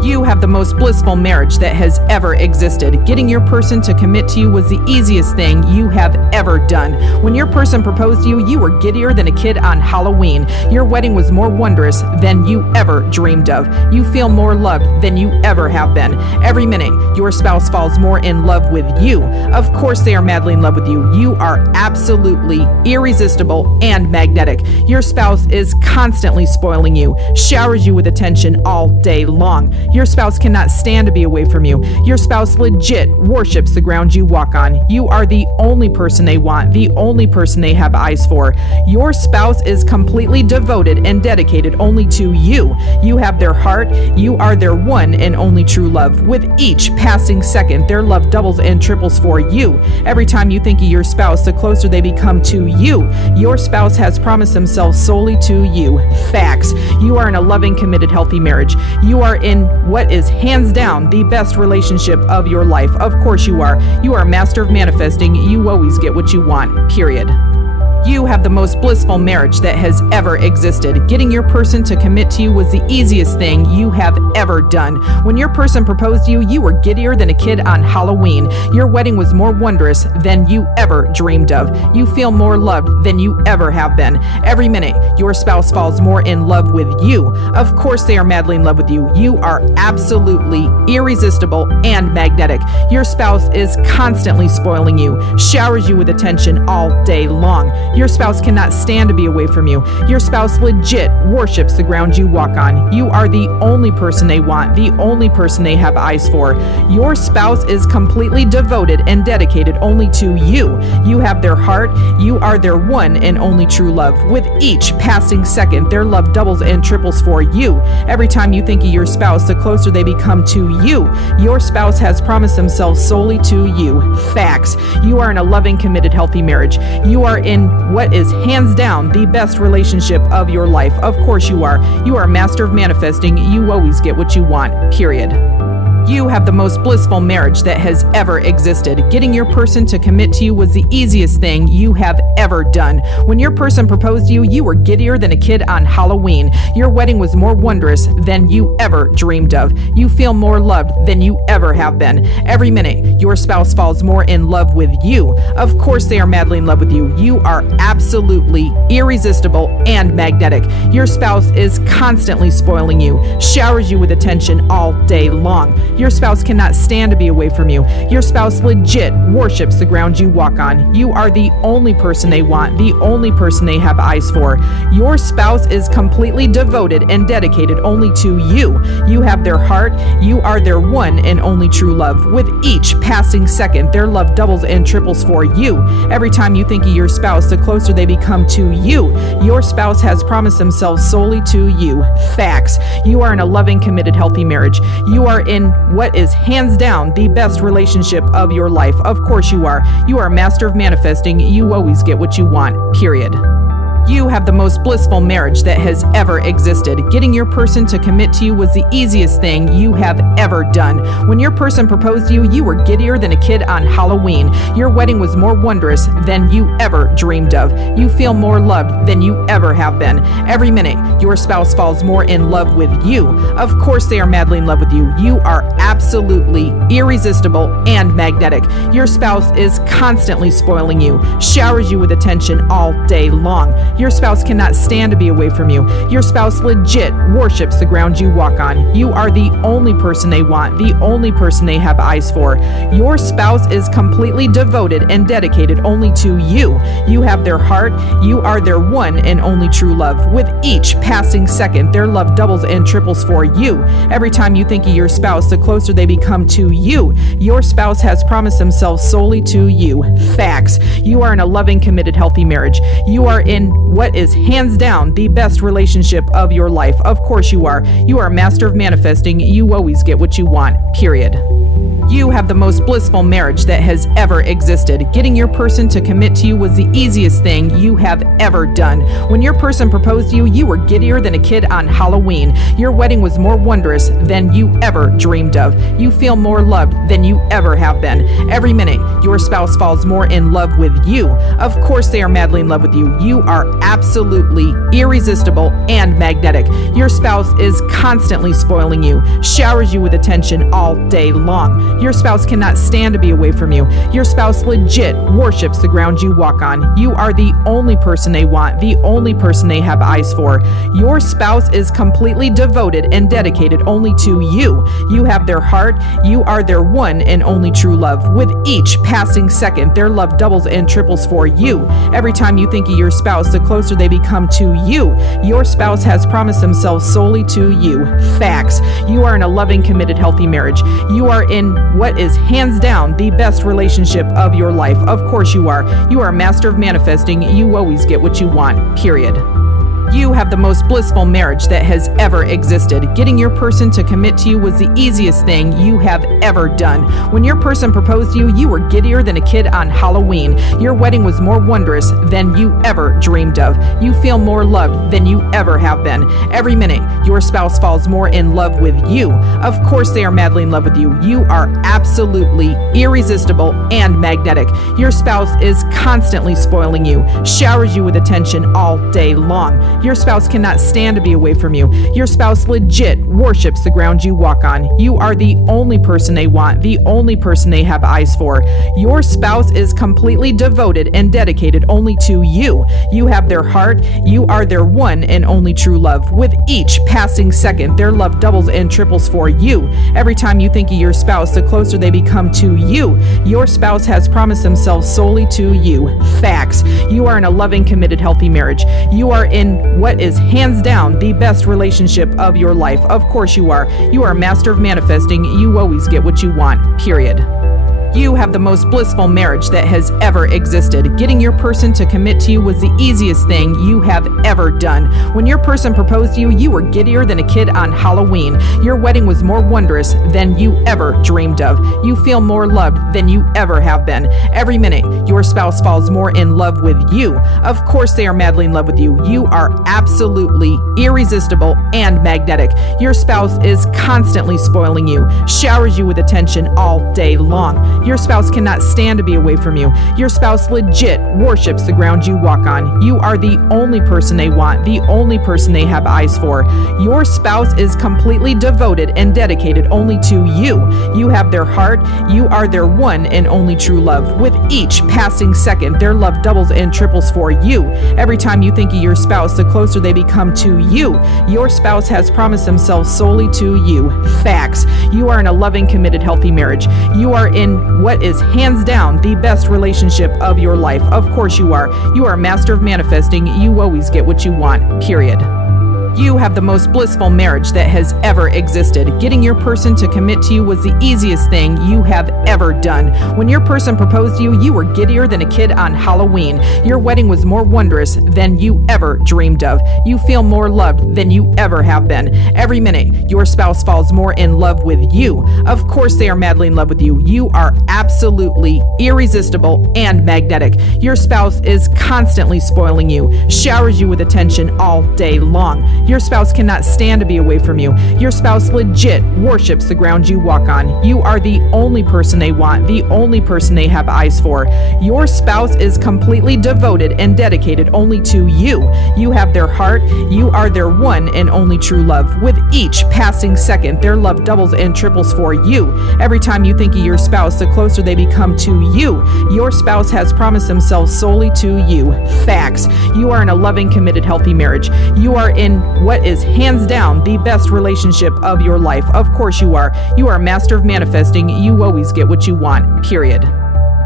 You have the most blissful marriage that has ever existed. Getting your person to commit to you was the easiest thing you have ever done. When your person proposed to you, you were giddier than a kid on Halloween. Your wedding was more wondrous than you ever dreamed of. You feel more loved than you ever have been. Every minute, your spouse falls more in love with you. Of course, they are madly in love with you. You are absolutely irresistible and magnetic. Your spouse is constantly spoiling you, showers you with attention all day long. Your spouse cannot stand to be away from you. Your spouse legit worships the ground you walk on. You are the only person they want, the only person they have eyes for. Your spouse is completely devoted and dedicated only to you. You have their heart. You are their one and only true love. With each passing second, their love doubles and triples for you. Every time you think of your spouse, the closer they become to you. Your spouse has promised themselves solely to you. Facts. You are in a loving, committed, healthy marriage. You are in what is hands down the best relationship of your life. Of course you are. You are a master of manifesting. You always get what you want, period. You have the most blissful marriage that has ever existed. Getting your person to commit to you was the easiest thing you have ever done. When your person proposed to you, you were giddier than a kid on Halloween. Your wedding was more wondrous than you ever dreamed of. You feel more loved than you ever have been. Every minute, your spouse falls more in love with you. Of course, they are madly in love with you. You are absolutely irresistible and magnetic. Your spouse is constantly spoiling you, showers you with attention all day long. Your spouse cannot stand to be away from you. Your spouse legit worships the ground you walk on. You are the only person they want, the only person they have eyes for. Your spouse is completely devoted and dedicated only to you. You have their heart. You are their one and only true love. With each passing second, their love doubles and triples for you. Every time you think of your spouse, the closer they become to you. Your spouse has promised themselves solely to you. Facts. You are in a loving, committed, healthy marriage. You are in what is hands down the best relationship of your life. Of course you are. You are a master of manifesting. You always get what you want, period. You have the most blissful marriage that has ever existed. Getting your person to commit to you was the easiest thing you have ever done. When your person proposed to you, you were giddier than a kid on Halloween. Your wedding was more wondrous than you ever dreamed of. You feel more loved than you ever have been. Every minute, your spouse falls more in love with you. Of course, they are madly in love with you. You are absolutely irresistible and magnetic. Your spouse is constantly spoiling you, showers you with attention all day long. Your spouse cannot stand to be away from you. Your spouse legit worships the ground you walk on. You are the only person they want, the only person they have eyes for. Your spouse is completely devoted and dedicated only to you. You have their heart. You are their one and only true love. With each passing second, their love doubles and triples for you. Every time you think of your spouse, the closer they become to you. Your spouse has promised themselves solely to you. Facts. You are in a loving, committed, healthy marriage. You are in what is hands down the best relationship of your life. Of course you are. You are a master of manifesting. You always get what you want, period. You have the most blissful marriage that has ever existed. Getting your person to commit to you was the easiest thing you have ever done. When your person proposed to you, you were giddier than a kid on Halloween. Your wedding was more wondrous than you ever dreamed of. You feel more loved than you ever have been. Every minute, your spouse falls more in love with you. Of course, they are madly in love with you. You are absolutely irresistible and magnetic. Your spouse is constantly spoiling you, showers you with attention all day long. Your spouse cannot stand to be away from you. Your spouse legit worships the ground you walk on. You are the only person they want, the only person they have eyes for. Your spouse is completely devoted and dedicated only to you. You have their heart. You are their one and only true love. With each passing second, their love doubles and triples for you. Every time you think of your spouse, the closer they become to you. Your spouse has promised themselves solely to you. Facts. You are in a loving, committed, healthy marriage. You are in what is hands down the best relationship of your life. Of course you are. You are a master of manifesting. You always get what you want, period. You have the most blissful marriage that has ever existed. Getting your person to commit to you was the easiest thing you have ever done. When your person proposed to you, you were giddier than a kid on Halloween. Your wedding was more wondrous than you ever dreamed of. You feel more loved than you ever have been. Every minute, your spouse falls more in love with you. Of course, they are madly in love with you. You are absolutely irresistible and magnetic. Your spouse is constantly spoiling you, showers you with attention all day long. Your spouse cannot stand to be away from you. Your spouse legit worships the ground you walk on. You are the only person they want, the only person they have eyes for. Your spouse is completely devoted and dedicated only to you. You have their heart. You are their one and only true love. With each passing second, their love doubles and triples for you. Every time you think of your spouse, the closer they become to you. Your spouse has promised themselves solely to you. Facts. You are in a loving, committed, healthy marriage. You are in what is hands down the best relationship of your life. Of course you are. You are a master of manifesting. You always get what you want, period. You have the most blissful marriage that has ever existed. Getting your person to commit to you was the easiest thing you have ever done. When your person proposed to you, you were giddier than a kid on Halloween. Your wedding was more wondrous than you ever dreamed of. You feel more loved than you ever have been. Every minute, your spouse falls more in love with you. Of course, they are madly in love with you. You are absolutely irresistible and magnetic. Your spouse is constantly spoiling you, showers you with attention all day long. Your spouse cannot stand to be away from you. Your spouse legit worships the ground you walk on. You are the only person they want, the only person they have eyes for. Your spouse is completely devoted and dedicated only to you. You have their heart. You are their one and only true love. With each passing second, their love doubles and triples for you. Every time you think of your spouse, the closer they become to you. Your spouse has promised themselves solely to you. Facts. You are in a loving, committed, healthy marriage. You are in what is hands down the best relationship of your life. Of course you are. You are a master of manifesting. You always get what you want, period. You have the most blissful marriage that has ever existed. Getting your person to commit to you was the easiest thing you have ever done. When your person proposed to you, you were giddier than a kid on Halloween. Your wedding was more wondrous than you ever dreamed of. You feel more loved than you ever have been. Every minute, your spouse falls more in love with you. Of course, they are madly in love with you. You are absolutely irresistible and magnetic. Your spouse is constantly spoiling you, showers you with attention all day long. Your spouse cannot stand to be away from you. Your spouse legit worships the ground you walk on. You are the only person they want, the only person they have eyes for. Your spouse is completely devoted and dedicated only to you. You have their heart. You are their one and only true love. With each passing second, their love doubles and triples for you. Every time you think of your spouse, the closer they become to you. Your spouse has promised themselves solely to you. Facts. You are in a loving, committed, healthy marriage. You are in what is hands down the best relationship of your life. Of course you are. You are a master of manifesting. You always get what you want, period. You have the most blissful marriage that has ever existed. Getting your person to commit to you was the easiest thing you have ever done. When your person proposed to you, you were giddier than a kid on Halloween. Your wedding was more wondrous than you ever dreamed of. You feel more loved than you ever have been. Every minute, your spouse falls more in love with you. Of course, they are madly in love with you. You are absolutely irresistible and magnetic. Your spouse is constantly spoiling you, showers you with attention all day long. Your spouse cannot stand to be away from you. Your spouse legit worships the ground you walk on. You are the only person they want, the only person they have eyes for. Your spouse is completely devoted and dedicated only to you. You have their heart. You are their one and only true love. With each passing second, their love doubles and triples for you. Every time you think of your spouse, the closer they become to you. Your spouse has promised themselves solely to you. Facts. You are in a loving, committed, healthy marriage. You are in what is hands down the best relationship of your life. Of course you are. You are a master of manifesting. You always get what you want, period.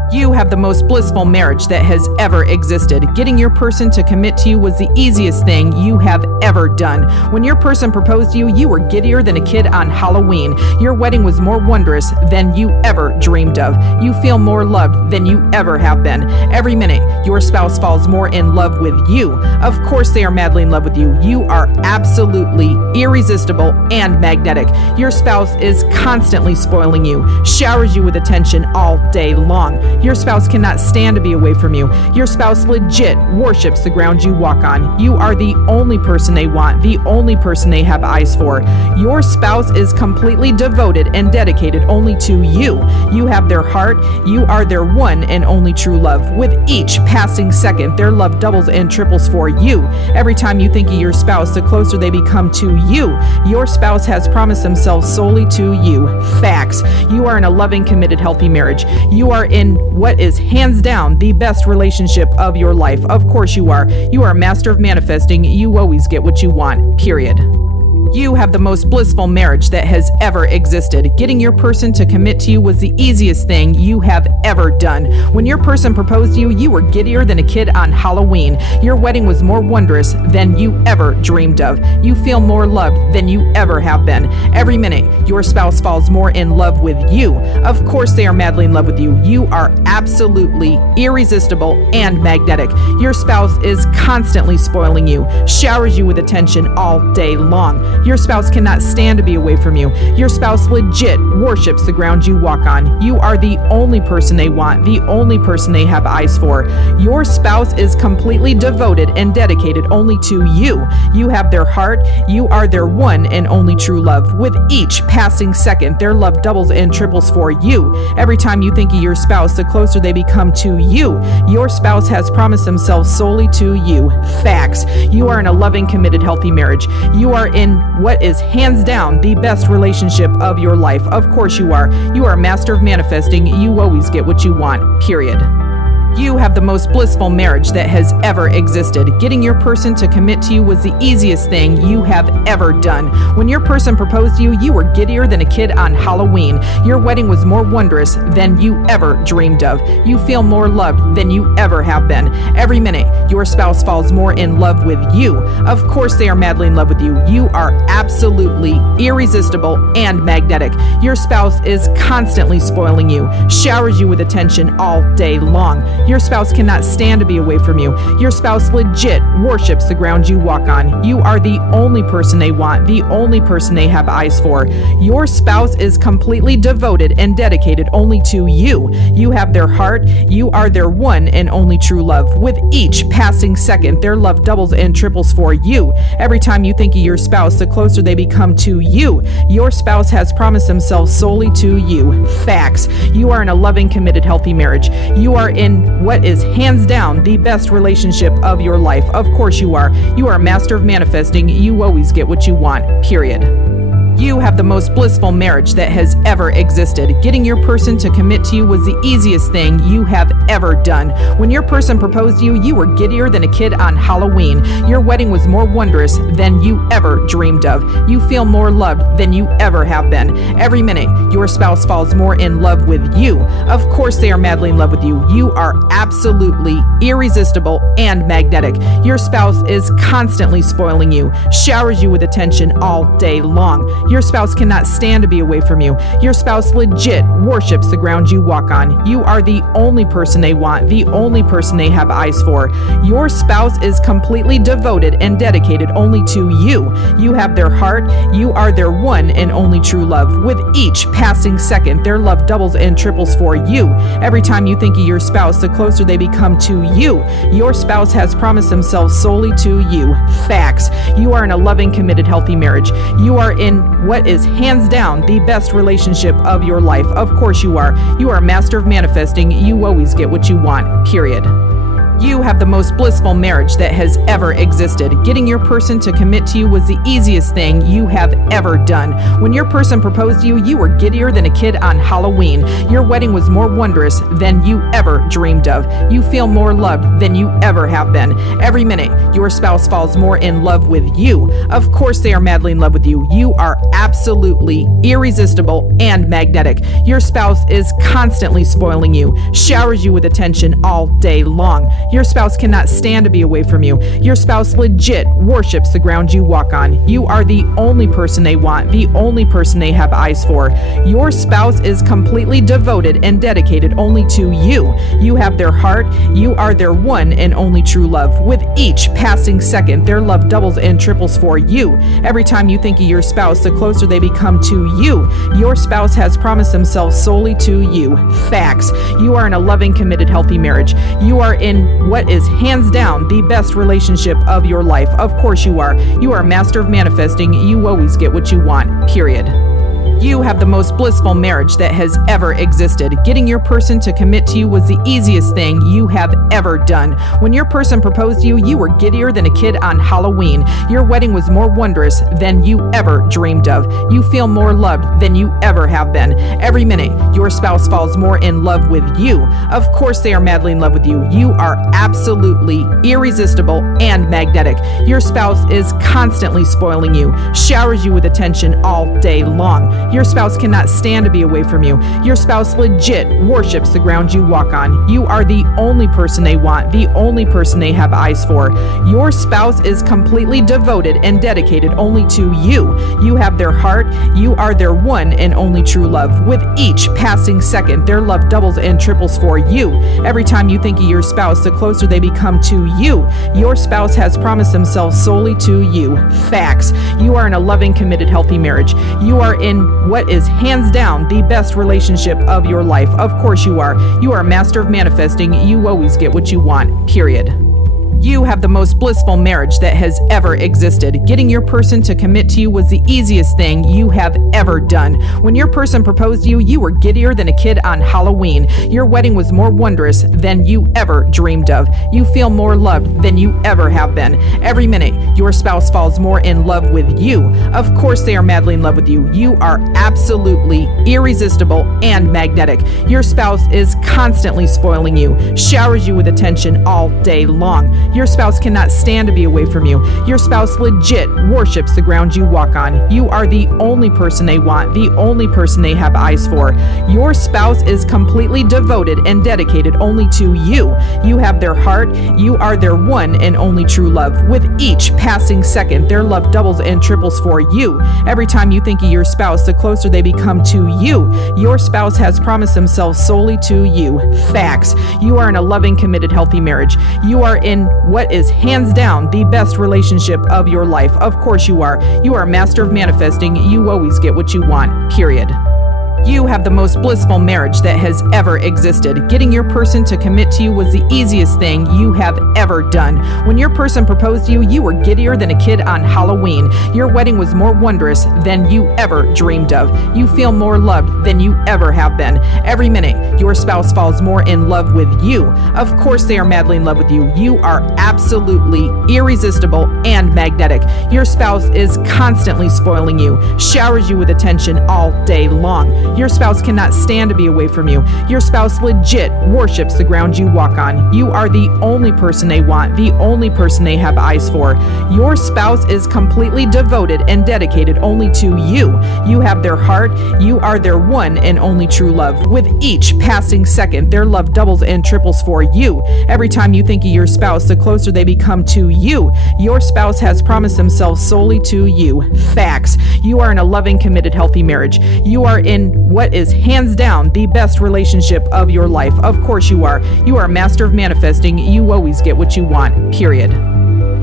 You have the most blissful marriage that has ever existed. Getting your person to commit to you was the easiest thing you have ever done. When your person proposed to you, you were giddier than a kid on Halloween. Your wedding was more wondrous than you ever dreamed of. You feel more loved than you ever have been. Every minute, your spouse falls more in love with you. Of course, they are madly in love with you. You are absolutely irresistible and magnetic. Your spouse is constantly spoiling you, showers you with attention all day long. Your spouse cannot stand to be away from you. Your spouse legit worships the ground you walk on. You are the only person they want, the only person they have eyes for. Your spouse is completely devoted and dedicated only to you. You have their heart. You are their one and only true love. With each passing second, their love doubles and triples for you. Every time you think of your spouse, the closer they become to you. Your spouse has promised themselves solely to you. Facts. You are in a loving, committed, healthy marriage. You are in what is hands down the best relationship of your life. Of course you are. You are a master of manifesting. You always get what you want, period. You have the most blissful marriage that has ever existed. Getting your person to commit to you was the easiest thing you have ever done. When your person proposed to you, you were giddier than a kid on Halloween. Your wedding was more wondrous than you ever dreamed of. You feel more loved than you ever have been. Every minute, your spouse falls more in love with you. Of course, they are madly in love with you. You are absolutely irresistible and magnetic. Your spouse is constantly spoiling you, showers you with attention all day long. Your spouse cannot stand to be away from you. Your spouse legit worships the ground you walk on. You are the only person they want, the only person they have eyes for. Your spouse is completely devoted and dedicated only to you. You have their heart. You are their one and only true love. With each passing second, their love doubles and triples for you. Every time you think of your spouse, the closer they become to you. Your spouse has promised themselves solely to you. Facts. You are in a loving, committed, healthy marriage. You are in what is hands down the best relationship of your life. Of course you are. You are a master of manifesting. You always get what you want, period. You have the most blissful marriage that has ever existed. Getting your person to commit to you was the easiest thing you have ever done. When your person proposed to you, you were giddier than a kid on Halloween. Your wedding was more wondrous than you ever dreamed of. You feel more loved than you ever have been. Every minute, your spouse falls more in love with you. Of course, they are madly in love with you. You are absolutely irresistible and magnetic. Your spouse is constantly spoiling you, showers you with attention all day long. Your spouse cannot stand to be away from you. Your spouse legit worships the ground you walk on. You are the only person they want, the only person they have eyes for. Your spouse is completely devoted and dedicated only to you. You have their heart. You are their one and only true love. With each passing second, their love doubles and triples for you. Every time you think of your spouse, the closer they become to you. Your spouse has promised themselves solely to you. Facts. You are in a loving, committed, healthy marriage. You are in what is hands down the best relationship of your life. Of course you are. You are a master of manifesting. You always get what you want, period. You have the most blissful marriage that has ever existed. Getting your person to commit to you was the easiest thing you have ever done. When your person proposed to you, you were giddier than a kid on Halloween. Your wedding was more wondrous than you ever dreamed of. You feel more loved than you ever have been. Every minute, your spouse falls more in love with you. Of course, they are madly in love with you. You are absolutely irresistible and magnetic. Your spouse is constantly spoiling you, showers you with attention all day long. Your spouse cannot stand to be away from you. Your spouse legit worships the ground you walk on. You are the only person they want, the only person they have eyes for. Your spouse is completely devoted and dedicated only to you. You have their heart. You are their one and only true love. With each passing second, their love doubles and triples for you. Every time you think of your spouse, the closer they become to you. Your spouse has promised themselves solely to you. Facts. You are in a loving, committed, healthy marriage. You are in what is hands down the best relationship of your life. Of course you are. You are a master of manifesting. You always get what you want, period. You have the most blissful marriage that has ever existed. Getting your person to commit to you was the easiest thing you have ever done. When your person proposed to you, you were giddier than a kid on Halloween. Your wedding was more wondrous than you ever dreamed of. You feel more loved than you ever have been. Every minute, your spouse falls more in love with you. Of course, they are madly in love with you. You are absolutely irresistible and magnetic. Your spouse is constantly spoiling you, showers you with attention all day long. Your spouse cannot stand to be away from you. Your spouse legit worships the ground you walk on. You are the only person they want, the only person they have eyes for. Your spouse is completely devoted and dedicated only to you. You have their heart. You are their one and only true love. With each passing second, their love doubles and triples for you. Every time you think of your spouse, the closer they become to you. Your spouse has promised themselves solely to you. Facts. You are in a loving, committed, healthy marriage. You are in what is hands down the best relationship of your life. Of course you are. You are a master of manifesting. You always get what you want, period. You have the most blissful marriage that has ever existed. Getting your person to commit to you was the easiest thing you have ever done. When your person proposed to you, you were giddier than a kid on Halloween. Your wedding was more wondrous than you ever dreamed of. You feel more loved than you ever have been. Every minute, your spouse falls more in love with you. Of course, they are madly in love with you. You are absolutely irresistible and magnetic. Your spouse is constantly spoiling you, showers you with attention all day long. Your spouse cannot stand to be away from you. Your spouse legit worships the ground you walk on. You are the only person they want, the only person they have eyes for. Your spouse is completely devoted and dedicated only to you. You have their heart. You are their one and only true love. With each passing second, their love doubles and triples for you. Every time you think of your spouse, the closer they become to you. Your spouse has promised themselves solely to you. Facts. You are in a loving, committed, healthy marriage. You are in what is hands down the best relationship of your life. Of course you are. You are a master of manifesting. You always get what you want, period. You have the most blissful marriage that has ever existed. Getting your person to commit to you was the easiest thing you have ever done. When your person proposed to you, you were giddier than a kid on Halloween. Your wedding was more wondrous than you ever dreamed of. You feel more loved than you ever have been. Every minute, your spouse falls more in love with you. Of course, they are madly in love with you. You are absolutely irresistible and magnetic. Your spouse is constantly spoiling you, showers you with attention all day long. Your spouse cannot stand to be away from you. Your spouse legit worships the ground you walk on. You are the only person they want, the only person they have eyes for. Your spouse is completely devoted and dedicated only to you. You have their heart. You are their one and only true love. With each passing second, their love doubles and triples for you. Every time you think of your spouse, the closer they become to you. Your spouse has promised themselves solely to you. Facts. You are in a loving, committed, healthy marriage. You are in what is hands down the best relationship of your life. Of course you are. You are a master of manifesting. You always get what you want, period. You have the most blissful marriage that has ever existed. Getting your person to commit to you was the easiest thing you have ever done. When your person proposed to you, you were giddier than a kid on Halloween. Your wedding was more wondrous than you ever dreamed of. You feel more loved than you ever have been. Every minute, your spouse falls more in love with you. Of course, they are madly in love with you. You are absolutely irresistible and magnetic. Your spouse is constantly spoiling you, showers you with attention all day long. Your spouse cannot stand to be away from you. Your spouse legit worships the ground you walk on. You are the only person they want, the only person they have eyes for. Your spouse is completely devoted and dedicated only to you. You have their heart. You are their one and only true love. With each passing second, their love doubles and triples for you. Every time you think of your spouse, the closer they become to you. Your spouse has promised themselves solely to you. Facts. You are in a loving, committed, healthy marriage. You are in what is hands down the best relationship of your life. Of course you are. You are a master of manifesting. You always get what you want, period.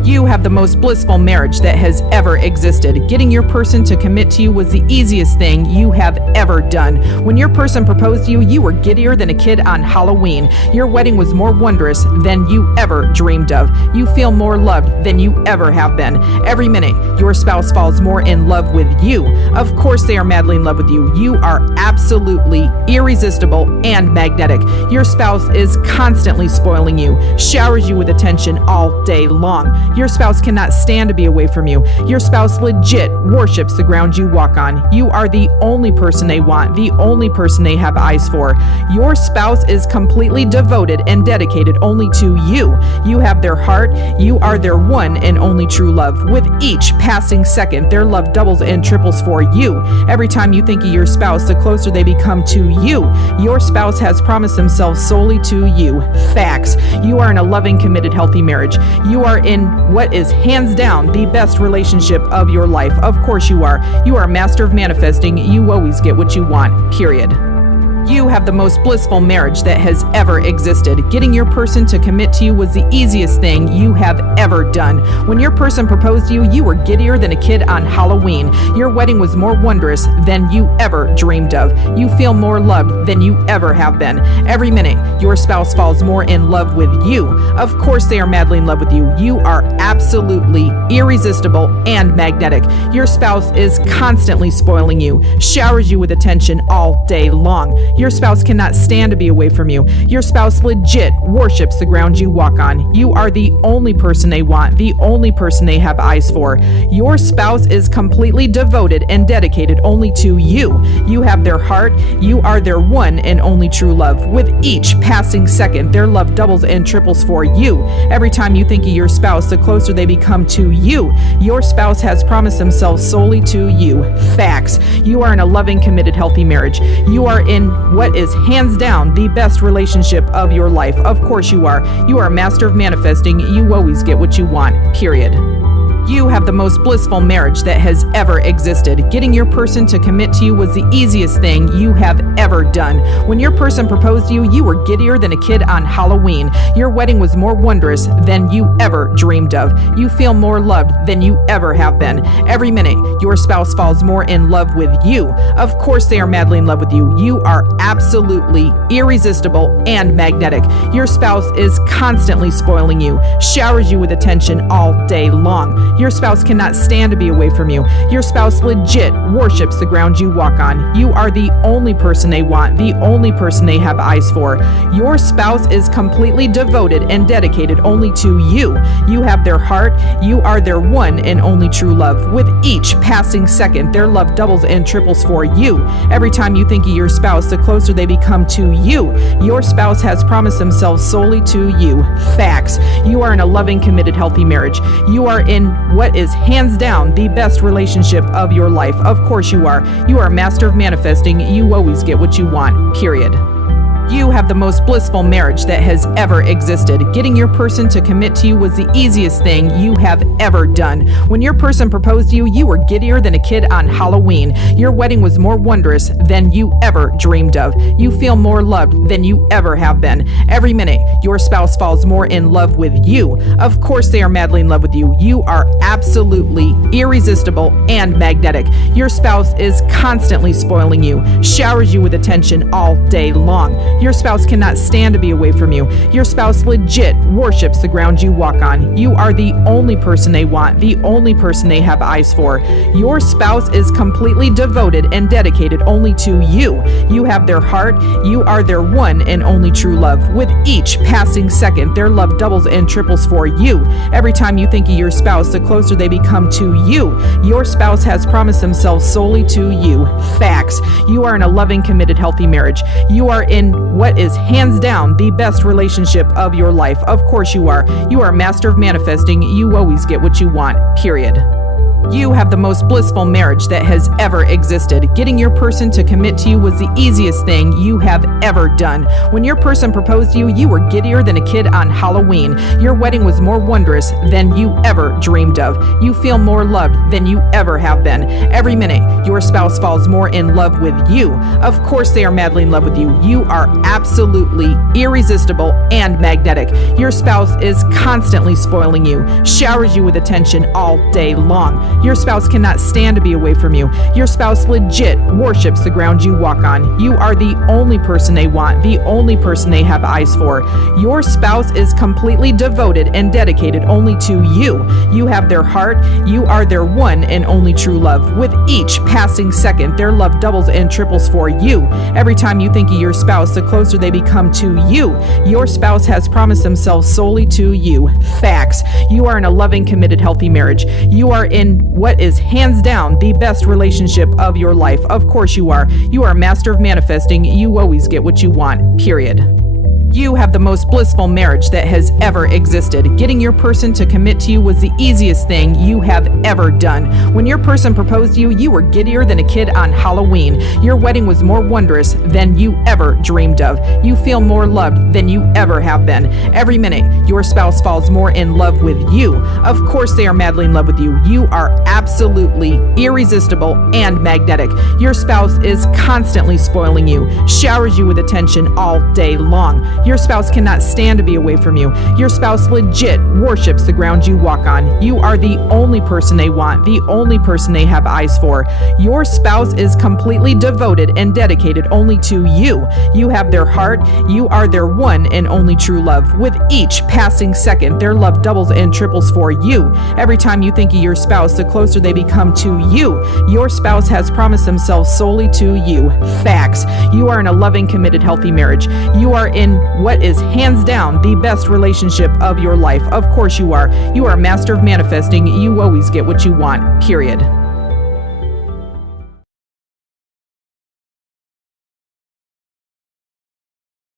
You have the most blissful marriage that has ever existed. Getting your person to commit to you was the easiest thing you have ever done. When your person proposed to you, you were giddier than a kid on Halloween. Your wedding was more wondrous than you ever dreamed of. You feel more loved than you ever have been. Every minute, your spouse falls more in love with you. Of course, they are madly in love with you. You are absolutely irresistible and magnetic. Your spouse is constantly spoiling you, showers you with attention all day long. Your spouse cannot stand to be away from you. Your spouse legit worships the ground you walk on. You are the only person they want, the only person they have eyes for. Your spouse is completely devoted and dedicated only to you. You have their heart. You are their one and only true love. With each passing second, their love doubles and triples for you. Every time you think of your spouse, the closer they become to you. Your spouse has promised themselves solely to you. Facts. You are in a loving, committed, healthy marriage. You are in what is hands down the best relationship of your life. Of course you are. You are a master of manifesting. You always get what you want, period. You have the most blissful marriage that has ever existed. Getting your person to commit to you was the easiest thing you have ever done. When your person proposed to you, you were giddier than a kid on Halloween. Your wedding was more wondrous than you ever dreamed of. You feel more loved than you ever have been. Every minute, your spouse falls more in love with you. Of course, they are madly in love with you. You are absolutely irresistible and magnetic. Your spouse is constantly spoiling you, showers you with attention all day long. Your spouse cannot stand to be away from you. Your spouse legit worships the ground you walk on. You are the only person they want, the only person they have eyes for. Your spouse is completely devoted and dedicated only to you. You have their heart. You are their one and only true love. With each passing second, their love doubles and triples for you. Every time you think of your spouse, the closer they become to you. Your spouse has promised themselves solely to you. Facts. You are in a loving, committed, healthy marriage. You are in what is hands down the best relationship of your life. Of course you are. You are a master of manifesting. You always get what you want, period. You have the most blissful marriage that has ever existed. Getting your person to commit to you was the easiest thing you have ever done. When your person proposed to you, you were giddier than a kid on Halloween. Your wedding was more wondrous than you ever dreamed of. You feel more loved than you ever have been. Every minute, your spouse falls more in love with you. Of course, they are madly in love with you. You are absolutely irresistible and magnetic. Your spouse is constantly spoiling you, showers you with attention all day long. Your spouse cannot stand to be away from you. Your spouse legit worships the ground you walk on. You are the only person they want, the only person they have eyes for. Your spouse is completely devoted and dedicated only to you. You have their heart. You are their one and only true love. With each passing second, their love doubles and triples for you. Every time you think of your spouse, the closer they become to you. Your spouse has promised themselves solely to you. Facts. You are in a loving, committed, healthy marriage. You are in what is hands down the best relationship of your life. Of course you are. You are a master of manifesting. You always get what you want, period. You have the most blissful marriage that has ever existed. Getting your person to commit to you was the easiest thing you have ever done. When your person proposed to you, you were giddier than a kid on Halloween. Your wedding was more wondrous than you ever dreamed of. You feel more loved than you ever have been. Every minute, your spouse falls more in love with you. Of course, they are madly in love with you. You are absolutely irresistible and magnetic. Your spouse is constantly spoiling you, showers you with attention all day long. Your spouse cannot stand to be away from you. Your spouse legit worships the ground you walk on. You are the only person they want, the only person they have eyes for. Your spouse is completely devoted and dedicated only to you. You have their heart. You are their one and only true love. With each passing second, their love doubles and triples for you. Every time you think of your spouse, the closer they become to you. Your spouse has promised themselves solely to you. Facts. You are in a loving, committed, healthy marriage. You are in what is hands down the best relationship of your life. Of course you are. You are a master of manifesting. You always get what you want, period. You have the most blissful marriage that has ever existed. Getting your person to commit to you was the easiest thing you have ever done. When your person proposed to you, you were giddier than a kid on Halloween. Your wedding was more wondrous than you ever dreamed of. You feel more loved than you ever have been. Every minute, your spouse falls more in love with you. Of course, they are madly in love with you. You are absolutely irresistible and magnetic. Your spouse is constantly spoiling you, showers you with attention all day long. Your spouse cannot stand to be away from you. Your spouse legit worships the ground you walk on. You are the only person they want, the only person they have eyes for. Your spouse is completely devoted and dedicated only to you. You have their heart. You are their one and only true love. With each passing second, their love doubles and triples for you. Every time you think of your spouse, the closer they become to you. Your spouse has promised themselves solely to you. Facts. You are in a loving, committed, healthy marriage. You are in what is hands down the best relationship of your life. Of course you are. You are a master of manifesting. You always get what you want, period. You have the most blissful marriage that has ever existed. Getting your person to commit to you was the easiest thing you have ever done. When your person proposed to you, you were giddier than a kid on Halloween. Your wedding was more wondrous than you ever dreamed of. You feel more loved than you ever have been. Every minute, your spouse falls more in love with you. Of course, they are madly in love with you. You are absolutely irresistible and magnetic. Your spouse is constantly spoiling you, showers you with attention all day long. Your spouse cannot stand to be away from you. Your spouse legit worships the ground you walk on. You are the only person they want, the only person they have eyes for. Your spouse is completely devoted and dedicated only to you. You have their heart. You are their one and only true love. With each passing second, their love doubles and triples for you. Every time you think of your spouse, the closer they become to you. Your spouse has promised themselves solely to you. Facts. You are in a loving, committed, healthy marriage. You are in what is hands down the best relationship of your life. Of course you are. You are a master of manifesting. You always get what you want, period.